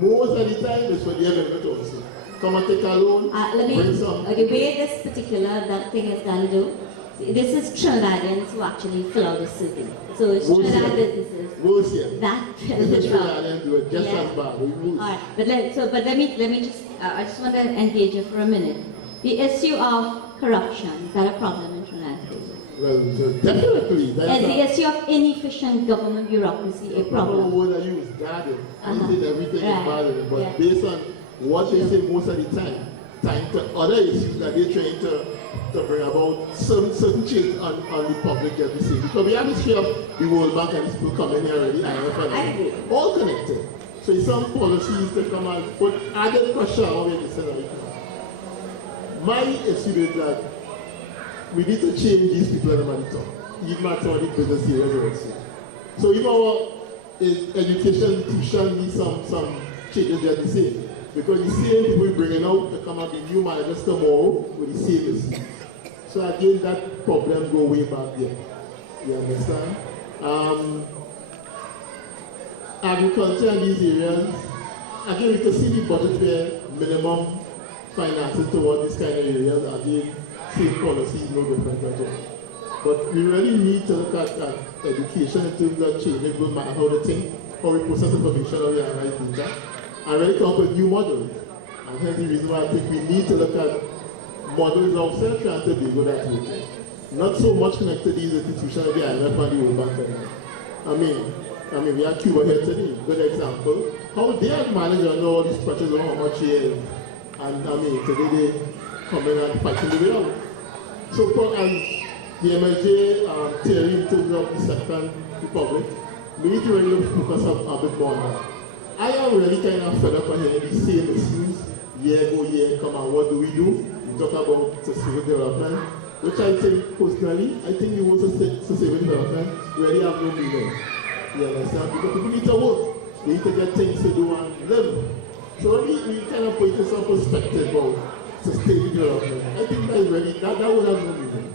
most of the time it's for their benefit also. Come and take a loan, bring some. The way this particular thing is done, this is Trinidadians who actually fill out the survey. So it's Trinidad businesses. That is the Trinidadians do it just as bad. Alright, but let me just, I just want to engage you for a minute. The issue of corruption, is that a problem in Trinidad? Well, definitely. Is the issue of inefficient government bureaucracy a problem? The word I use, guarded. I think everything is bad, but based on what they say most of the time to other issues that they're trying to bring about certain change on the public that we see. Because we have history of the World Bank and these people coming here already, IMF, all connected. So it's some policies to come and put added pressure on what we say right now. My issue is that we need to change these people at the money talk, even at some of the business areas also. So even our education institution needs some changes that they say. Because the same people bringing out to come and be new managers tomorrow with the same issue. So again, that problem go way back there. You understand? Agriculture in these areas, again, we can see the budget where minimum financing toward this kind of areas, again, same policy is no different at all. But we really need to look at education in terms of changing how to think, how we process information, how we analyze data, and really come up with new models. And hence the reason why I think we need to look at models of Central and Tobago that's working. Not so much connected to these institutions, the IMF and the World Bank. I mean, we have Cuba here today, good example. How they have managed on all these pressures on how much here. And today they come in and fighting the way out. So as the MLJ theory in terms of the Second Republic, we need to really focus a bit more on that. I am really kind of fed up on hearing the same issues, year go, year come, and what do? We talk about sustainable development, which I think, personally, I think the word sustainable development really have no meaning. You understand? Because people need to work. They need to get things to do and live. So we kind of put in some perspective about sustainable development. I think that is really, that would have no meaning.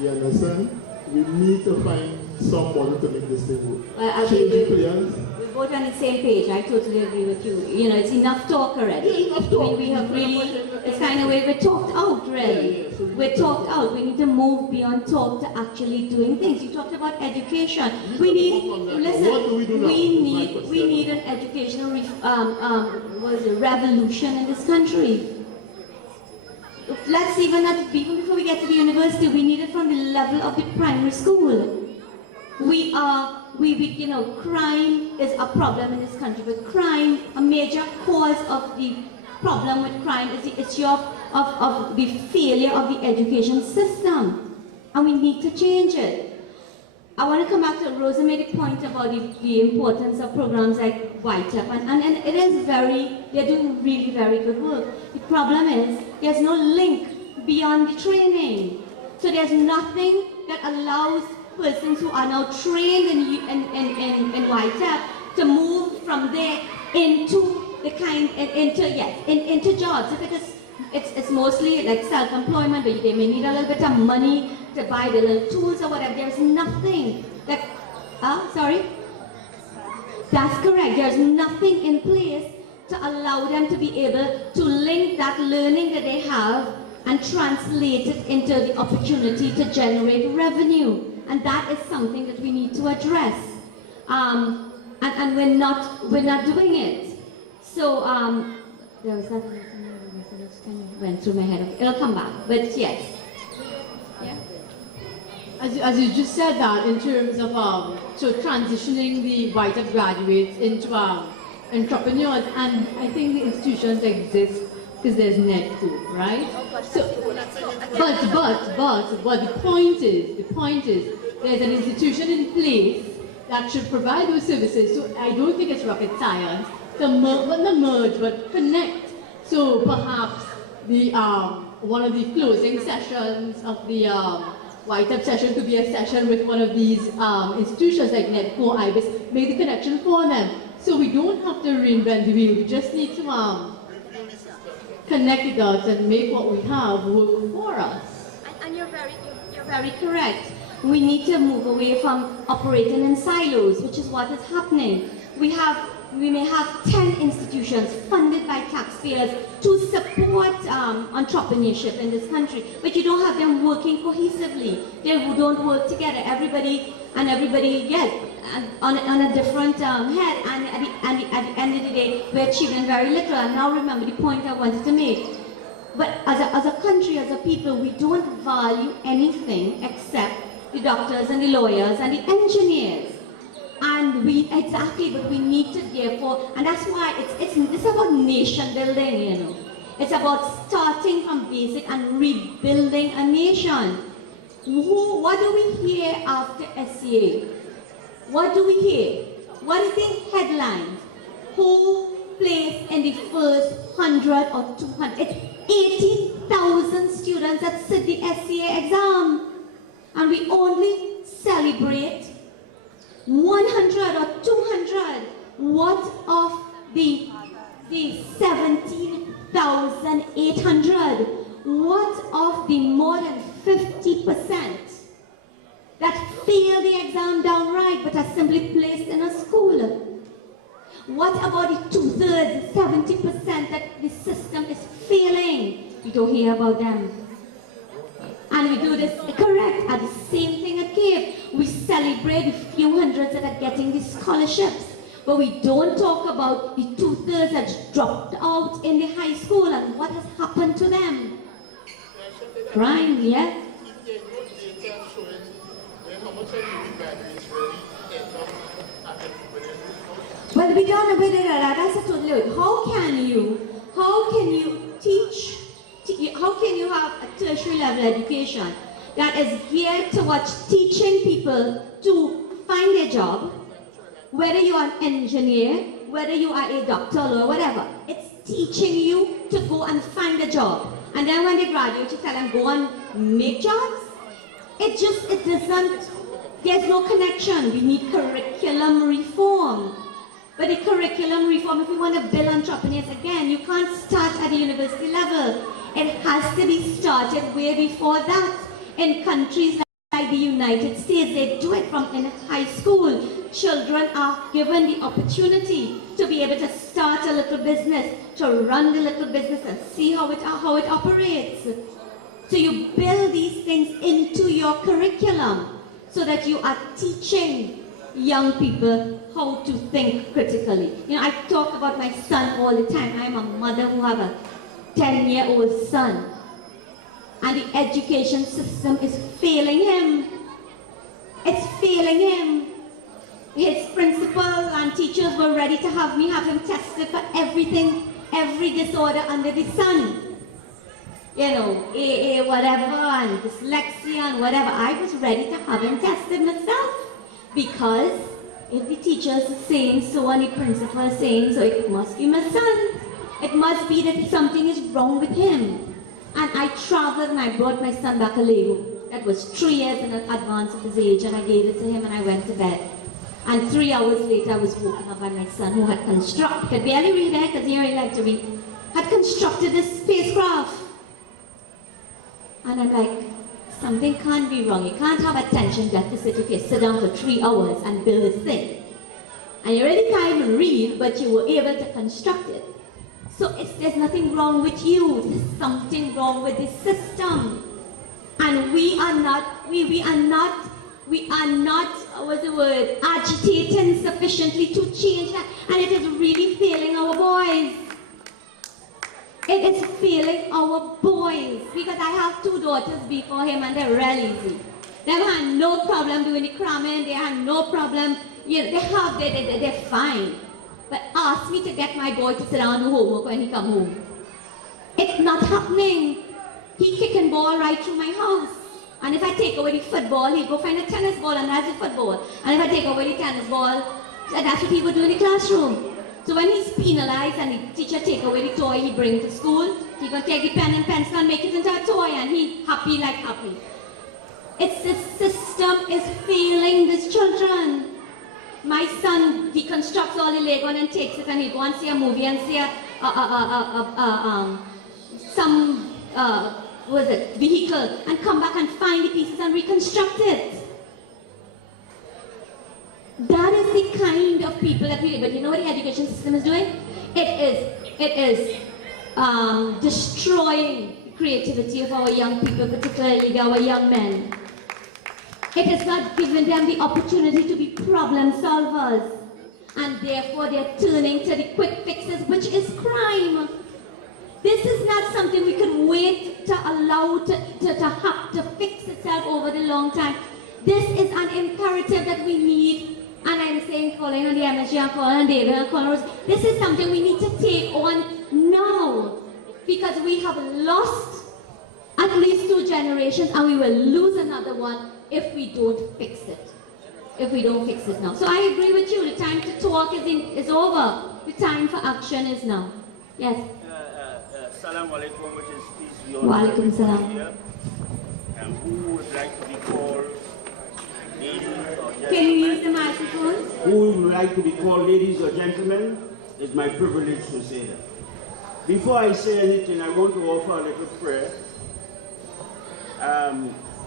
You understand? we need to find some model to make this thing work. Well, Change the players. we're both on the same page. I totally agree with you. You know, it's enough talk already. Yeah, enough talk. We have really, it's kind of we're talked out really. So We're talked out. We need to move beyond talk to actually doing things. You talked about education. We need, listen, What do we do now? we need an educational revolution in this country. Let's even before we get to the university, we need it from the level of the primary school. You know, crime is a problem in this country, but crime, a major cause of the problem with crime is the issue of the failure of the education system, and we need to change it. I want to come back to Rosa made a point about the importance of programs like White Up, and it is they're doing really very good work. The problem is there's no link beyond the training. So there's nothing that allows persons who are now trained in White Up to move from there into into jobs. If it is, it's mostly like self-employment, but they may need a little bit of money to buy the little tools or whatever. There's nothing that, sorry? That's correct. There's nothing in place to allow them to be able to link that learning that they have and translate it into the opportunity to generate revenue. And that is something that we need to address. And we're not doing it. So, there was that kind of went through my head. It'll come back, but yes. Yeah. As you just said that in terms of so transitioning the White Up graduates into entrepreneurs, and I think the institutions exist because there's NETCO, right? So, but the point is there's an institution in place that should provide those services. So I don't think it's rocket science to not merge, but connect. So perhaps the one of the closing sessions of the White Up session could be a session with one of these institutions like NETCO, IBIS, make the connection for them. So we don't have to reinvent the wheel. We just need to connect the dots and make what we have work for us. And you're very correct. We need to move away from operating in silos, which is what is happening. We may have 10 institutions funded by taxpayers to support entrepreneurship in this country, but you don't have them working cohesively. They don't work together. Everybody gets on a different head, and at the end of the day, we're achieving very little. And now remember the point I wanted to make. But as a country, as a people, we don't value anything except the doctors and the lawyers and the engineers. And but we need to therefore, and that's why it's about nation building, you know. It's about starting from basic and rebuilding a nation. What do we hear after SCA? What do we hear? What is the headline? Who placed in the first 100 or 200? It's 18,000 students that sit the SCA exam. And we only celebrate 100 or 200. What of the 17,800? What of the more than 50% that fail the exam downright but are simply placed in a school? What about the 2/3, 70% that the system is failing? We don't hear about them. And we do this, correct, at the same thing at CAVE. We celebrate the few hundreds that are getting these scholarships, but we don't talk about the 2/3 that dropped out in the high school and what has happened to them. Crime, yeah? Well, we don't know whether that's a total. How can you teach? How can you have a tertiary level education that is geared towards teaching people to find a job, whether you are an engineer, whether you are a doctor or whatever? It's teaching you to go and find a job. And then when they graduate, you tell them, go and make jobs? It doesn't, there's no connection. We need curriculum reform. But the curriculum reform, if you want to build entrepreneurs again, you can't start at the university level. It has to be started way before that. In countries like the United States, they do it from in high school. Children are given the opportunity to be able to start a little business, to run the little business and see how it operates. So you build these things into your curriculum so that you are teaching young people how to think critically. You know, I talk about my son all the time. I'm a mother who have a 10-year-old son. And the education system is failing him. It's failing him. His principal and teachers were ready to have him tested for everything, every disorder under the sun. You know, AA, whatever, and dyslexia and whatever. I was ready to have him tested myself. Because if the teachers are saying so and the principal is saying so, it must be my son. It must be that something is wrong with him. And I traveled and I brought my son back a Lego. That was 3 years in advance of his age, and I gave it to him and I went to bed. And 3 hours later I was woken up by my son, who had constructed, could barely read it because he really liked to read, had constructed this spacecraft. And I'm like, something can't be wrong. You can't have attention deficit if you sit down for 3 hours and build this thing. And you really can't even read, but you were able to construct it. So there's nothing wrong with you. There's something wrong with the system. And we are not, what's the word, agitating sufficiently to change that. And it is really failing our boys. It is failing our boys. Because I have 2 daughters before him and they're real easy. They had no problem doing the cramming. They had no problem, you know, they're fine. But ask me to get my boy to sit down and do homework when he come home. It's not happening. He kicking ball right through my house. And if I take away the football, he'll go find a tennis ball and that's the football. And if I take away the tennis ball, that's what he would do in the classroom. So when he's penalized and the teacher take away the toy he bring to school, he gonna take the pen and pencil and make it into a toy and he happy like happy. It's the system is failing these children. My son deconstructs all the Lego and then takes it and he go and see a movie and see vehicle and come back and find the pieces and reconstruct it. That is the kind of people that we, but you know what the education system is doing? It is destroying the creativity of our young people, particularly our young men. It is not giving them the opportunity to be problem solvers. And therefore they're turning to the quick fixes, which is crime. This is not something we could wait to allow to fix itself over the long time. This is an imperative that we need. And I'm saying, calling on the MSG and calling on David and calling on this is something we need to take on now. Because we have lost at least 2 generations and we will lose another one if we don't fix it. If we don't fix it now. So I agree with you. The time to talk is over. The time for action is now. Yes. Assalamu alaikum, which is peace be on Wa alaikum salam. And who would like to be called ladies or gentlemen? Can you use the microphone? Who would like to be called ladies or gentlemen? It's my privilege to say that. Before I say anything, I want to offer a little prayer.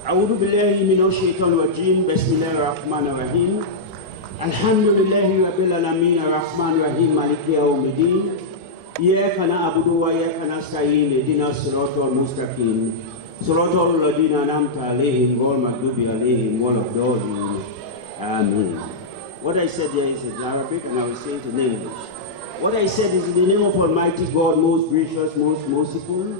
أعوذ بالله من الشيطان الرجيم بسم الله الرحمن الرحيم الحمد لله رب العالمين الرحمن الرحيم مالك يوم الدين إياك نعبد وإياك نستعين اهدنا الصراط المستقيم صراط الذين أنعمت عليهم غير المغضوب عليهم ولا الضالين Amen. What I said there is in Arabic and I will say it in English. What I said is in the name of Almighty God, most gracious, most merciful.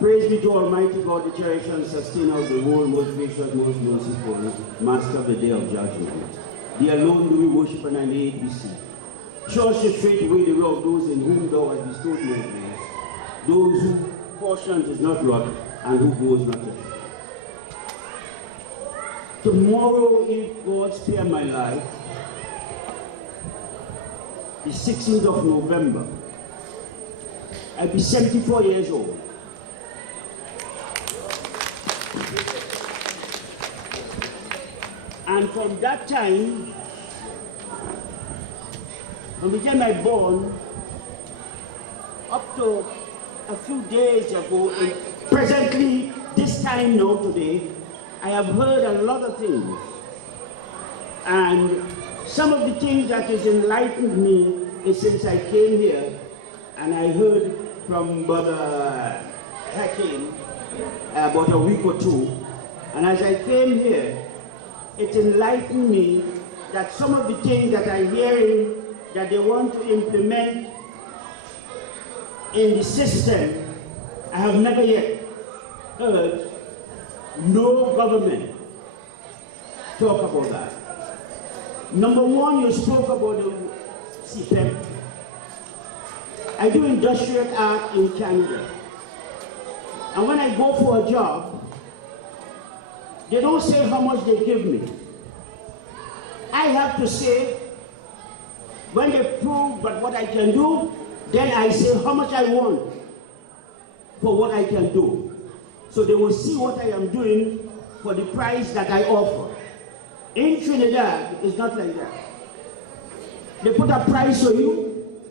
Praise be to Almighty God, the cherisher and sustainer of the world, most gracious, most merciful, master of the day of judgment. Thee alone do we worship and aid beseech. Show us the straight way, the way of those in whom thou hast bestowed no grace, those whose portion is not rot and who goes not astray. Tomorrow, if God spare my life, the 16th of November, I'll be 74 years old. And from that time, from the time I was born, up to a few days ago, and presently, this time now today, I have heard a lot of things. And some of the things that has enlightened me is since I came here and I heard from Brother Hakim about a week or two. And as I came here, it enlightened me that some of the things that I'm hearing that they want to implement in the system, I have never yet heard no government talk about that. Number one, you spoke about the CPEP. I do industrial art in Canada. And when I go for a job, they don't say how much they give me. I have to say, when they prove but what I can do, then I say how much I want for what I can do. So they will see what I am doing for the price that I offer. In Trinidad, it's not like that. They put a price on you,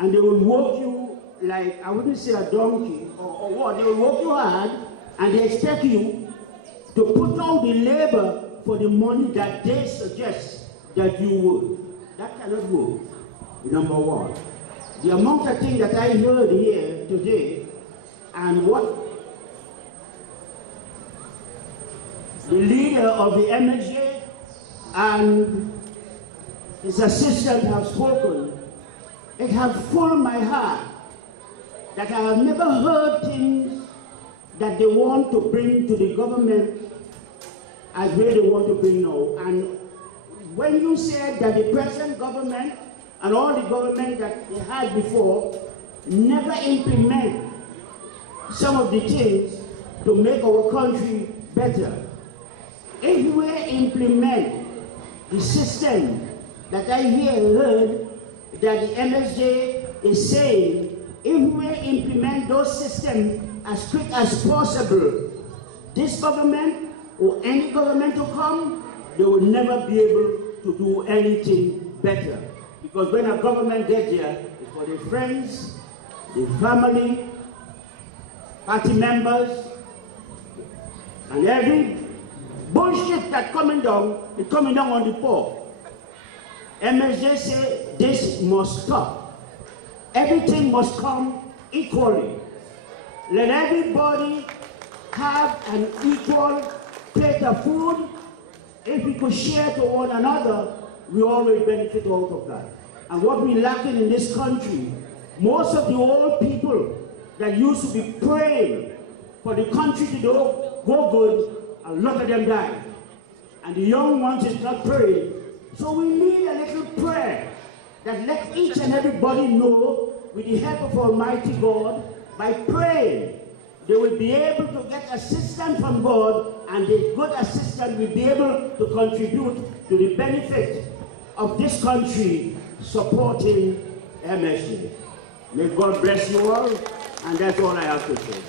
and they will work you like, I wouldn't say a donkey, or what, they will work you hard, and they expect you to put out the labor for the money that they suggest that you would. That cannot work, number one. The amount of things that I heard here today, and what the leader of the MSJ and his assistant have spoken, it has filled my heart that I have never heard things that they want to bring to the government as where they want to bring now. And when you said that the present government and all the government that they had before never implement some of the things to make our country better, if we implement the system that I heard that the MSJ is saying, if we implement those systems as quick as possible, this government or any government to come, they will never be able to do anything better. Because when a government gets there, it's for their friends, their family, party members, and every bullshit that coming down, it's coming down on the poor. MSJ say this must stop. Everything must come equally. Let everybody have an equal plate of food. If we could share to one another, we always benefit out of that. And what we're lacking in this country, most of the old people that used to be praying for the country to go good, and look at them die. And the young ones is not praying. So we need a little prayer that let each and everybody know, with the help of Almighty God, by praying, they will be able to get assistance from God, and the good assistance will be able to contribute to the benefit of this country supporting MSJ. May God bless you all, and that's all I have to say.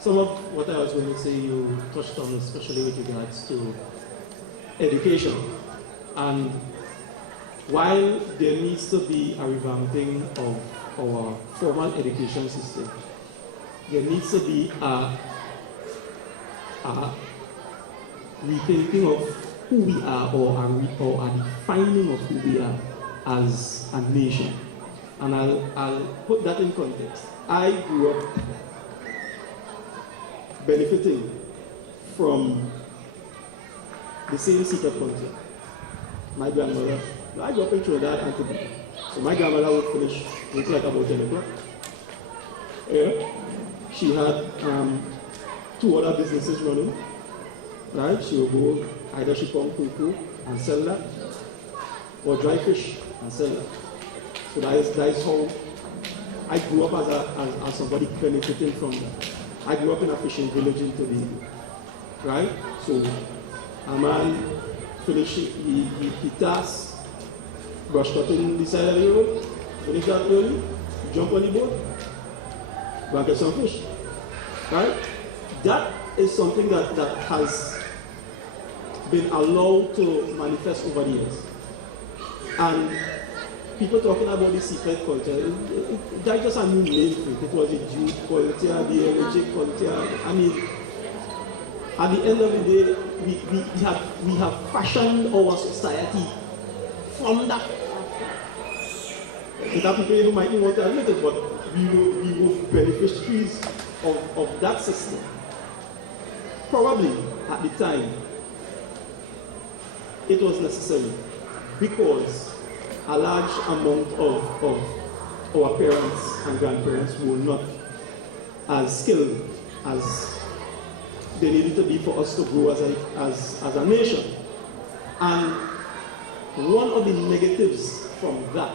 Some of what I was going to say you touched on, especially with regards to education. And while there needs to be a revamping of our formal education system, there needs to be a rethinking of who we are, or a defining of who we are as a nation. And I'll put that in context. I grew up benefiting from the same secret culture. My grandmother, I grew up in Trinidad and Tobago. So my grandmother would finish work like about 10 o'clock. Yeah. She had 2 other businesses running. Right? She would go, either she come cocoa and sell that, or dry fish and sell that. So that is how I grew up as somebody benefiting from that. I grew up in a fishing village in Tobago, right? So a man finished, he tasked, brush cutting the side of the road, finish that early, jump on the boat, go and get some fish, right? That is something that has been allowed to manifest over the years. And people talking about the secret culture, that just a new name for it. It was the Jew culture, the Arabic culture. I mean, at the end of the day, we have fashioned our society from that. There are people who might not want to admit it, but we were beneficiaries of that system. Probably at the time, it was necessary because a large amount of our parents and grandparents were not as skilled as they needed to be for us to grow as a nation. And one of the negatives from that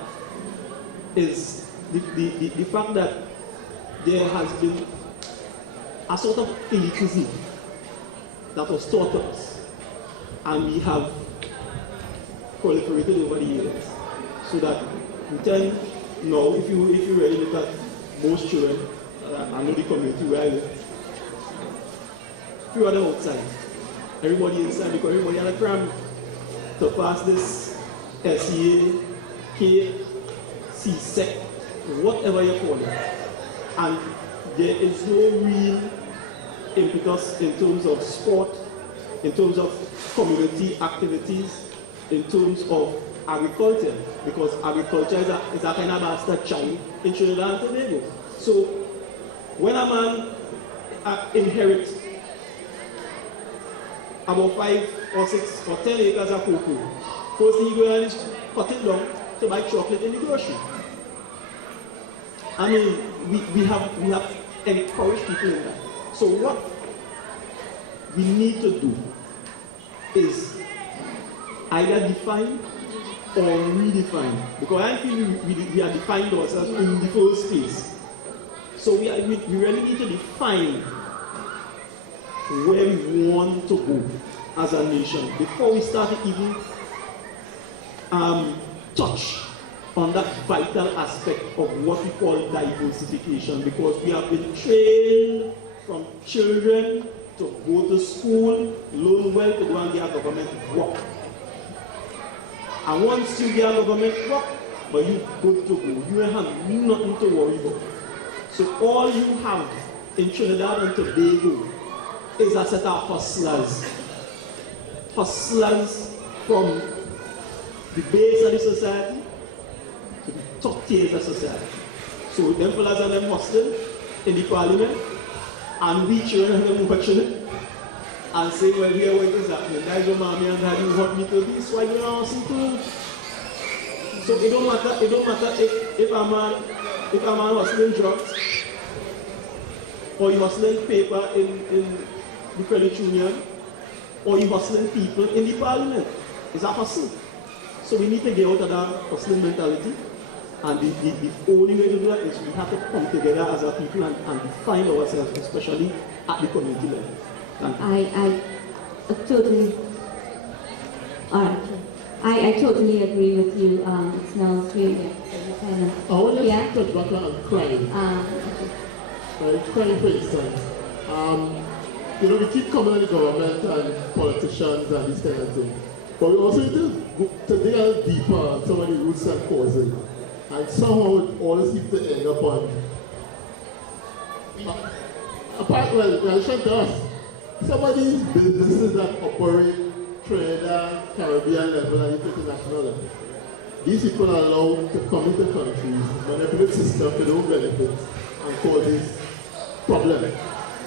is the fact that there has been a sort of elitism that was taught us, and we have proliferated over the years. So that we tend now, if you really look at most children, I know the community where I live, few of them outside, everybody inside because everybody had a cram to pass this SEA, K, C-SEC, whatever you call it. And there is no real impetus in terms of sport, in terms of community activities, in terms of agriculture, because agriculture is a kind of bastard child in Trinidad and Tobago. So when a man inherits about 5 or 6 or 10 acres of cocoa, first thing he goes and cut it down to buy chocolate in the grocery. I mean, we have encouraged people in that. So what we need to do is either define or redefine, because I feel we are defined ourselves in the first place. So we really need to define where we want to go as a nation before we start to even touch on that vital aspect of what we call diversification, because we have been trained from children to go to school, learn well, to go and get a government work. And once you get a government work, but you good to go, you have nothing to worry about. So all you have in Trinidad and Tobago is a set of hustlers. Hustlers from the base of the society to the top tiers of society. So them fellas and them hustling in the parliament, and we children and them watching it and saying, well, here what is happening. That's what mommy and daddy want me to be, so I don't see too. So it don't matter if a man hustling drugs, or you hustling paper in the credit union, or you hustling people in the parliament. It's a hustle. So we need to get out of that hustling mentality. And the only way to do that is we have to come together as a people and define ourselves, especially at the community level. Thank you. I totally, all right. I totally agree with you. It's now 3 years. I want to touch back on crime. Right, crime, for instance. We keep coming on the government and politicians and this kind of thing. But we also need to dig deeper on some of the roots and causes. And somehow it always seems to end up on to us. Some of these businesses that operate Trinidad, Caribbean level and international level. These people are allowed to come into countries, manipulate system for their own benefits, and cause this problem.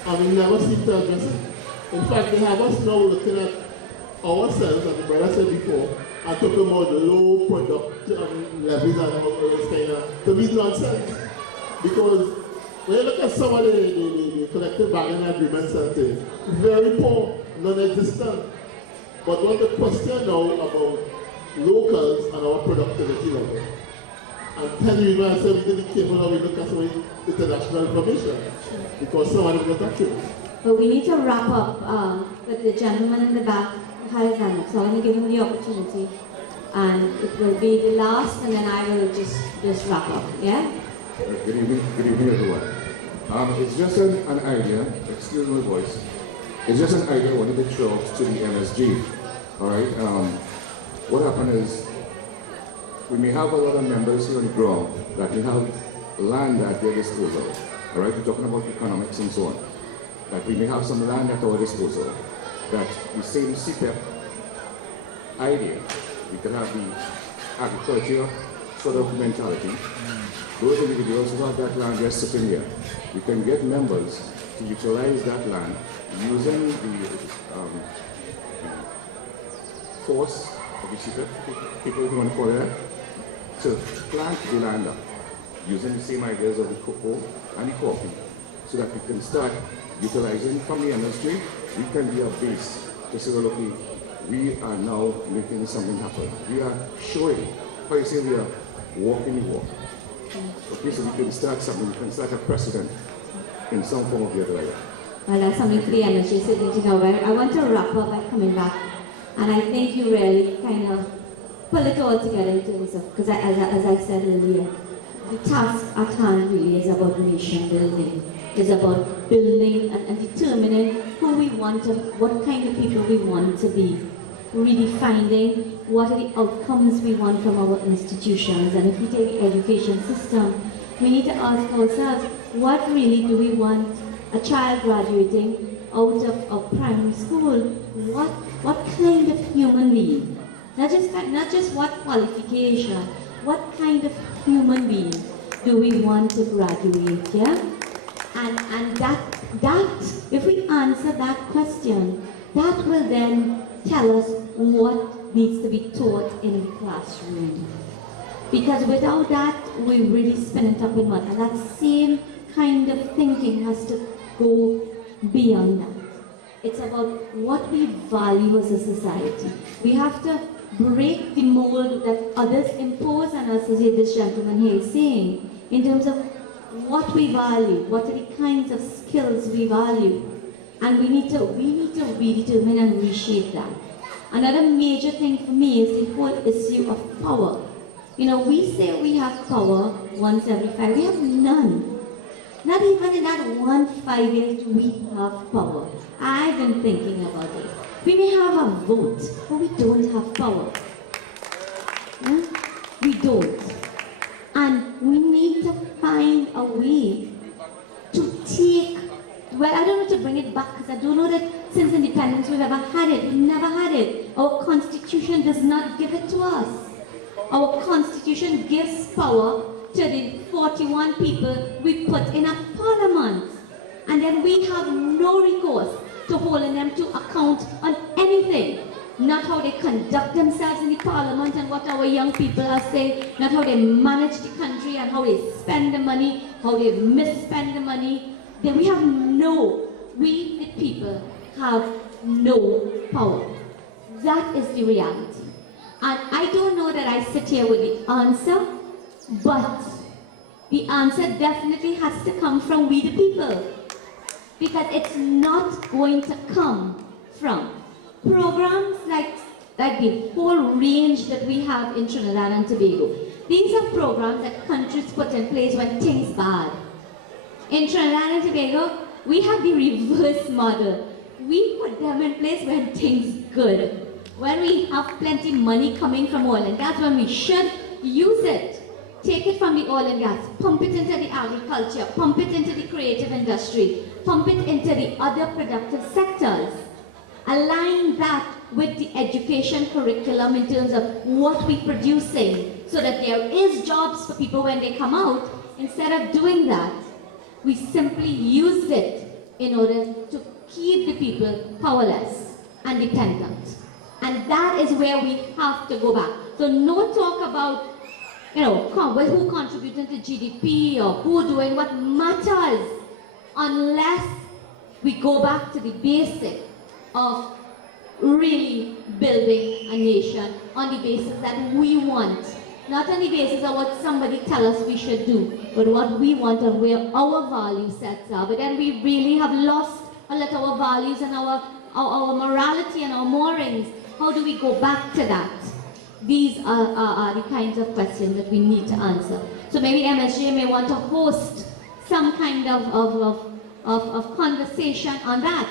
And we never seem to address it. In fact, they have us now looking at ourselves, as the brother said before, and talking about the low production levels and all those kind of, to me, nonsense. Because when you look at some of the collective bargaining agreements and things, very poor, non-existent. But what the question now about locals and our productivity level. And tell you, I said we didn't capable of we look at some international information, because someone is not accurate. But we need to wrap up with the gentleman in the back has his hand up, so I'm going to give him the opportunity. And it will be the last, and then I will just wrap up, yeah? Good evening everyone. It's just an idea, excuse my voice, it's just an idea I wanted to throw to the MSG, all right? What happened is, we may have a lot of members here on the ground that may have land at their disposal. All right, we're talking about economics and so on. That we may have some land at our disposal. That the same CPEP idea, we can have the agriculture sort of mentality. Those individuals who have that land just sitting here, we can get members to utilize that land using the force of the CPEP, people who want to call it that, to plant the land up using the same ideas of the cocoa and the coffee, so that we can start utilizing from the industry. We can be a base to say, well, okay, we are now making something happen. We are showing, how you say, we are walking the walk. Okay, so we can start something, we can start a precedent in some form of the other. Well, that's something for the energy sitting to know about. I want to wrap up by coming back, and I think you really kind of pull it all together in terms of, because as I said earlier, the task at hand really is about nation building. It's about building and determining who we want to, what kind of people we want to be. Really finding what are the outcomes we want from our institutions. And if we take the education system, we need to ask ourselves, what really do we want a child graduating out of primary school? What kind of human being? Not just what qualification, what kind of human being do we want to graduate, yeah? And that if we answer that question, that will then tell us what needs to be taught in the classroom. Because without that, we really spin it up in mud. And that same kind of thinking has to go beyond that. It's about what we value as a society. We have to break the mold that others impose on us, as this gentleman here is saying, in terms of what we value, what are the kinds of skills we value. And we need to redetermine and reshape that. Another major thing for me is the whole issue of power. You know, we say we have power once every 5 years. We have none. Not even in that 1 5 years do we have power. I've been thinking about this. We may have a vote, but we don't have power. Yeah? We don't. And we need to find a way to take, well, I don't know to bring it back, because I don't know that since independence we've ever had it. We've never had it. Our Constitution does not give it to us. Our Constitution gives power to the 41 people we put in a parliament. And then we have no recourse to holding them to account on anything. Not how they conduct themselves in the parliament and what our young people are saying, not how they manage the country and how they spend the money, how they misspend the money. Then we the people have no power. That is the reality. And I don't know that I sit here with the answer, but the answer definitely has to come from we the people. Because it's not going to come from programs like the whole range that we have in Trinidad and Tobago. These are programs that countries put in place when things bad. In Trinidad and Tobago, we have the reverse model. We put them in place when things good. When we have plenty money coming from oil and gas, when we should use it. Take it from the oil and gas, pump it into the agriculture, pump it into the creative industry, pump it into the other productive sectors. Align that with the education curriculum in terms of what we're producing so that there is jobs for people when they come out. Instead of doing that, we simply used it in order to keep the people powerless and dependent. And that is where we have to go back. So no talk about who contributed to GDP or who doing what matters, unless we go back to the basic of really building a nation on the basis that we want. Not on the basis of what somebody tells us we should do, but what we want and where our value sets are. But then we really have lost a lot of our values and our morality and our moorings. How do we go back to that? These are the kinds of questions that we need to answer. So maybe MSJ may want to host some kind of conversation on that,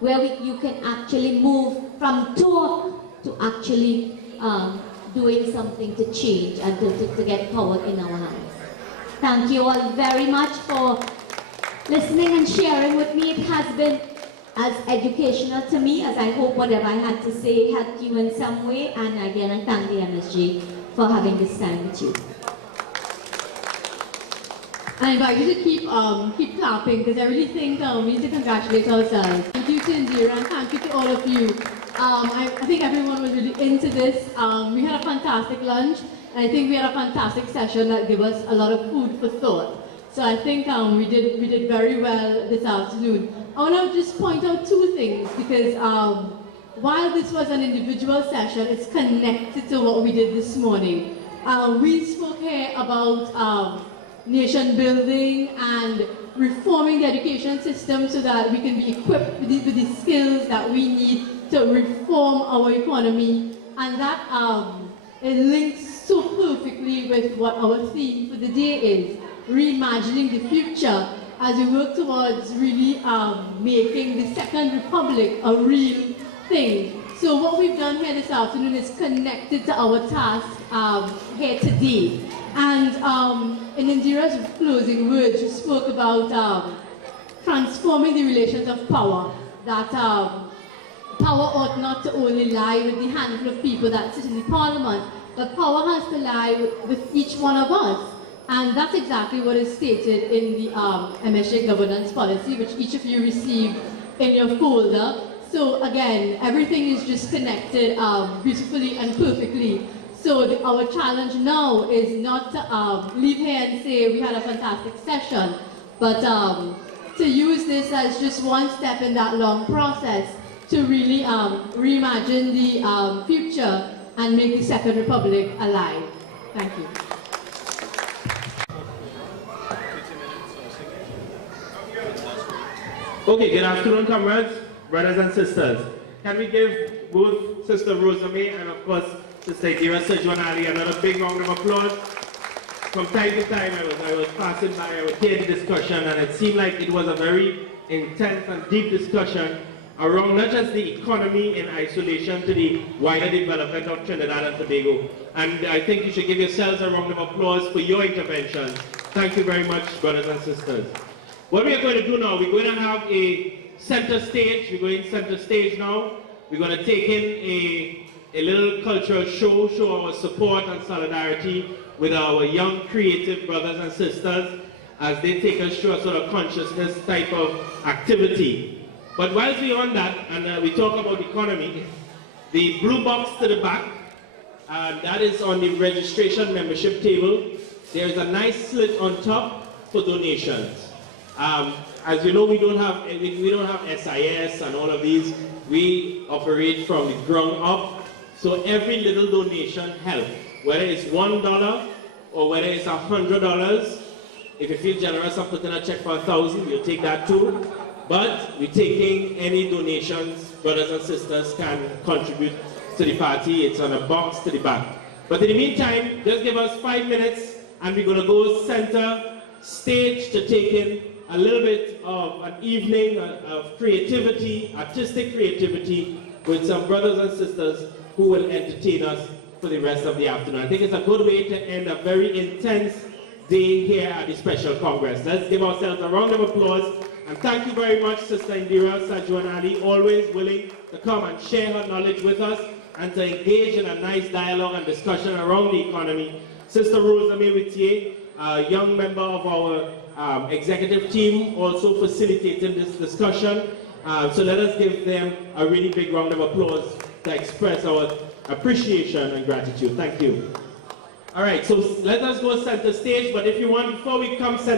where you can actually move from talk to actually doing something to change and to get power in our hands. Thank you all very much for listening and sharing with me. It has been as educational to me as I hope whatever I had to say helped you in some way. And again, I thank the MSG for having this time with you. I invite you to keep clapping, because I really think we need to congratulate ourselves. Thank you to Indira and thank you to all of you. I think everyone was really into this. We had a fantastic lunch, and I think we had a fantastic session that gave us a lot of food for thought. So I think we did very well this afternoon. I want to just point out two things, because while this was an individual session, it's connected to what we did this morning. We spoke here about nation building and reforming the education system so that we can be equipped with the skills that we need to reform our economy. And that it links so perfectly with what our theme for the day is, reimagining the future, as we work towards really making the Second Republic a real thing. So what we've done here this afternoon is connected to our task here today. And in Indira's closing words, she spoke about transforming the relations of power, that power ought not to only lie with the handful of people that sit in the parliament, but power has to lie with each one of us. And that's exactly what is stated in the MSJ governance policy, which each of you received in your folder. So again, everything is just connected beautifully and perfectly. So our challenge now is not to leave here and say we had a fantastic session, but to use this as just one step in that long process to really reimagine the future and make the Second Republic alive. Thank you. Okay, good afternoon, comrades, brothers and sisters. Can we give both Sister Rosamie and of course Sister Indira Sagewan another big round of applause? From time to time I was passing by, I would hear the discussion, and it seemed like it was a very intense and deep discussion around not just the economy in isolation to the wider development of Trinidad and Tobago. And I think you should give yourselves a round of applause for your intervention. Thank you very much, brothers and sisters. What we are going to do now, we're going to have a center stage. We're going center stage now. We're going to take in a little cultural show our support and solidarity with our young creative brothers and sisters as they take us through a sort of consciousness type of activity. But whilst we're on that, and we talk about economy, the blue box to the back, that is on the registration membership table. There's a nice slit on top for donations. As you know, we don't have SIS and all of these. We operate from the ground up. So every little donation helps, whether it's $1 or whether it's $100. If you feel generous and put in a check for 1,000, we'll take that too. But we're taking any donations brothers and sisters can contribute to the party. It's on a box to the back. But in the meantime, just give us 5 minutes and we're going to go center stage to take in a little bit of an evening of creativity, artistic creativity, with some brothers and sisters who will entertain us for the rest of the afternoon. I think it's a good way to end a very intense day here at the Special Congress. Let's give ourselves a round of applause. And thank you very much, Sister Indira Sagewan, always willing to come and share her knowledge with us and to engage in a nice dialogue and discussion around the economy. Sister Rosamie Whittier, a young member of our executive team, also facilitating this discussion. So let us give them a really big round of applause to express our appreciation and gratitude. Thank you. All right, so let us go center stage, but if you want, before we come center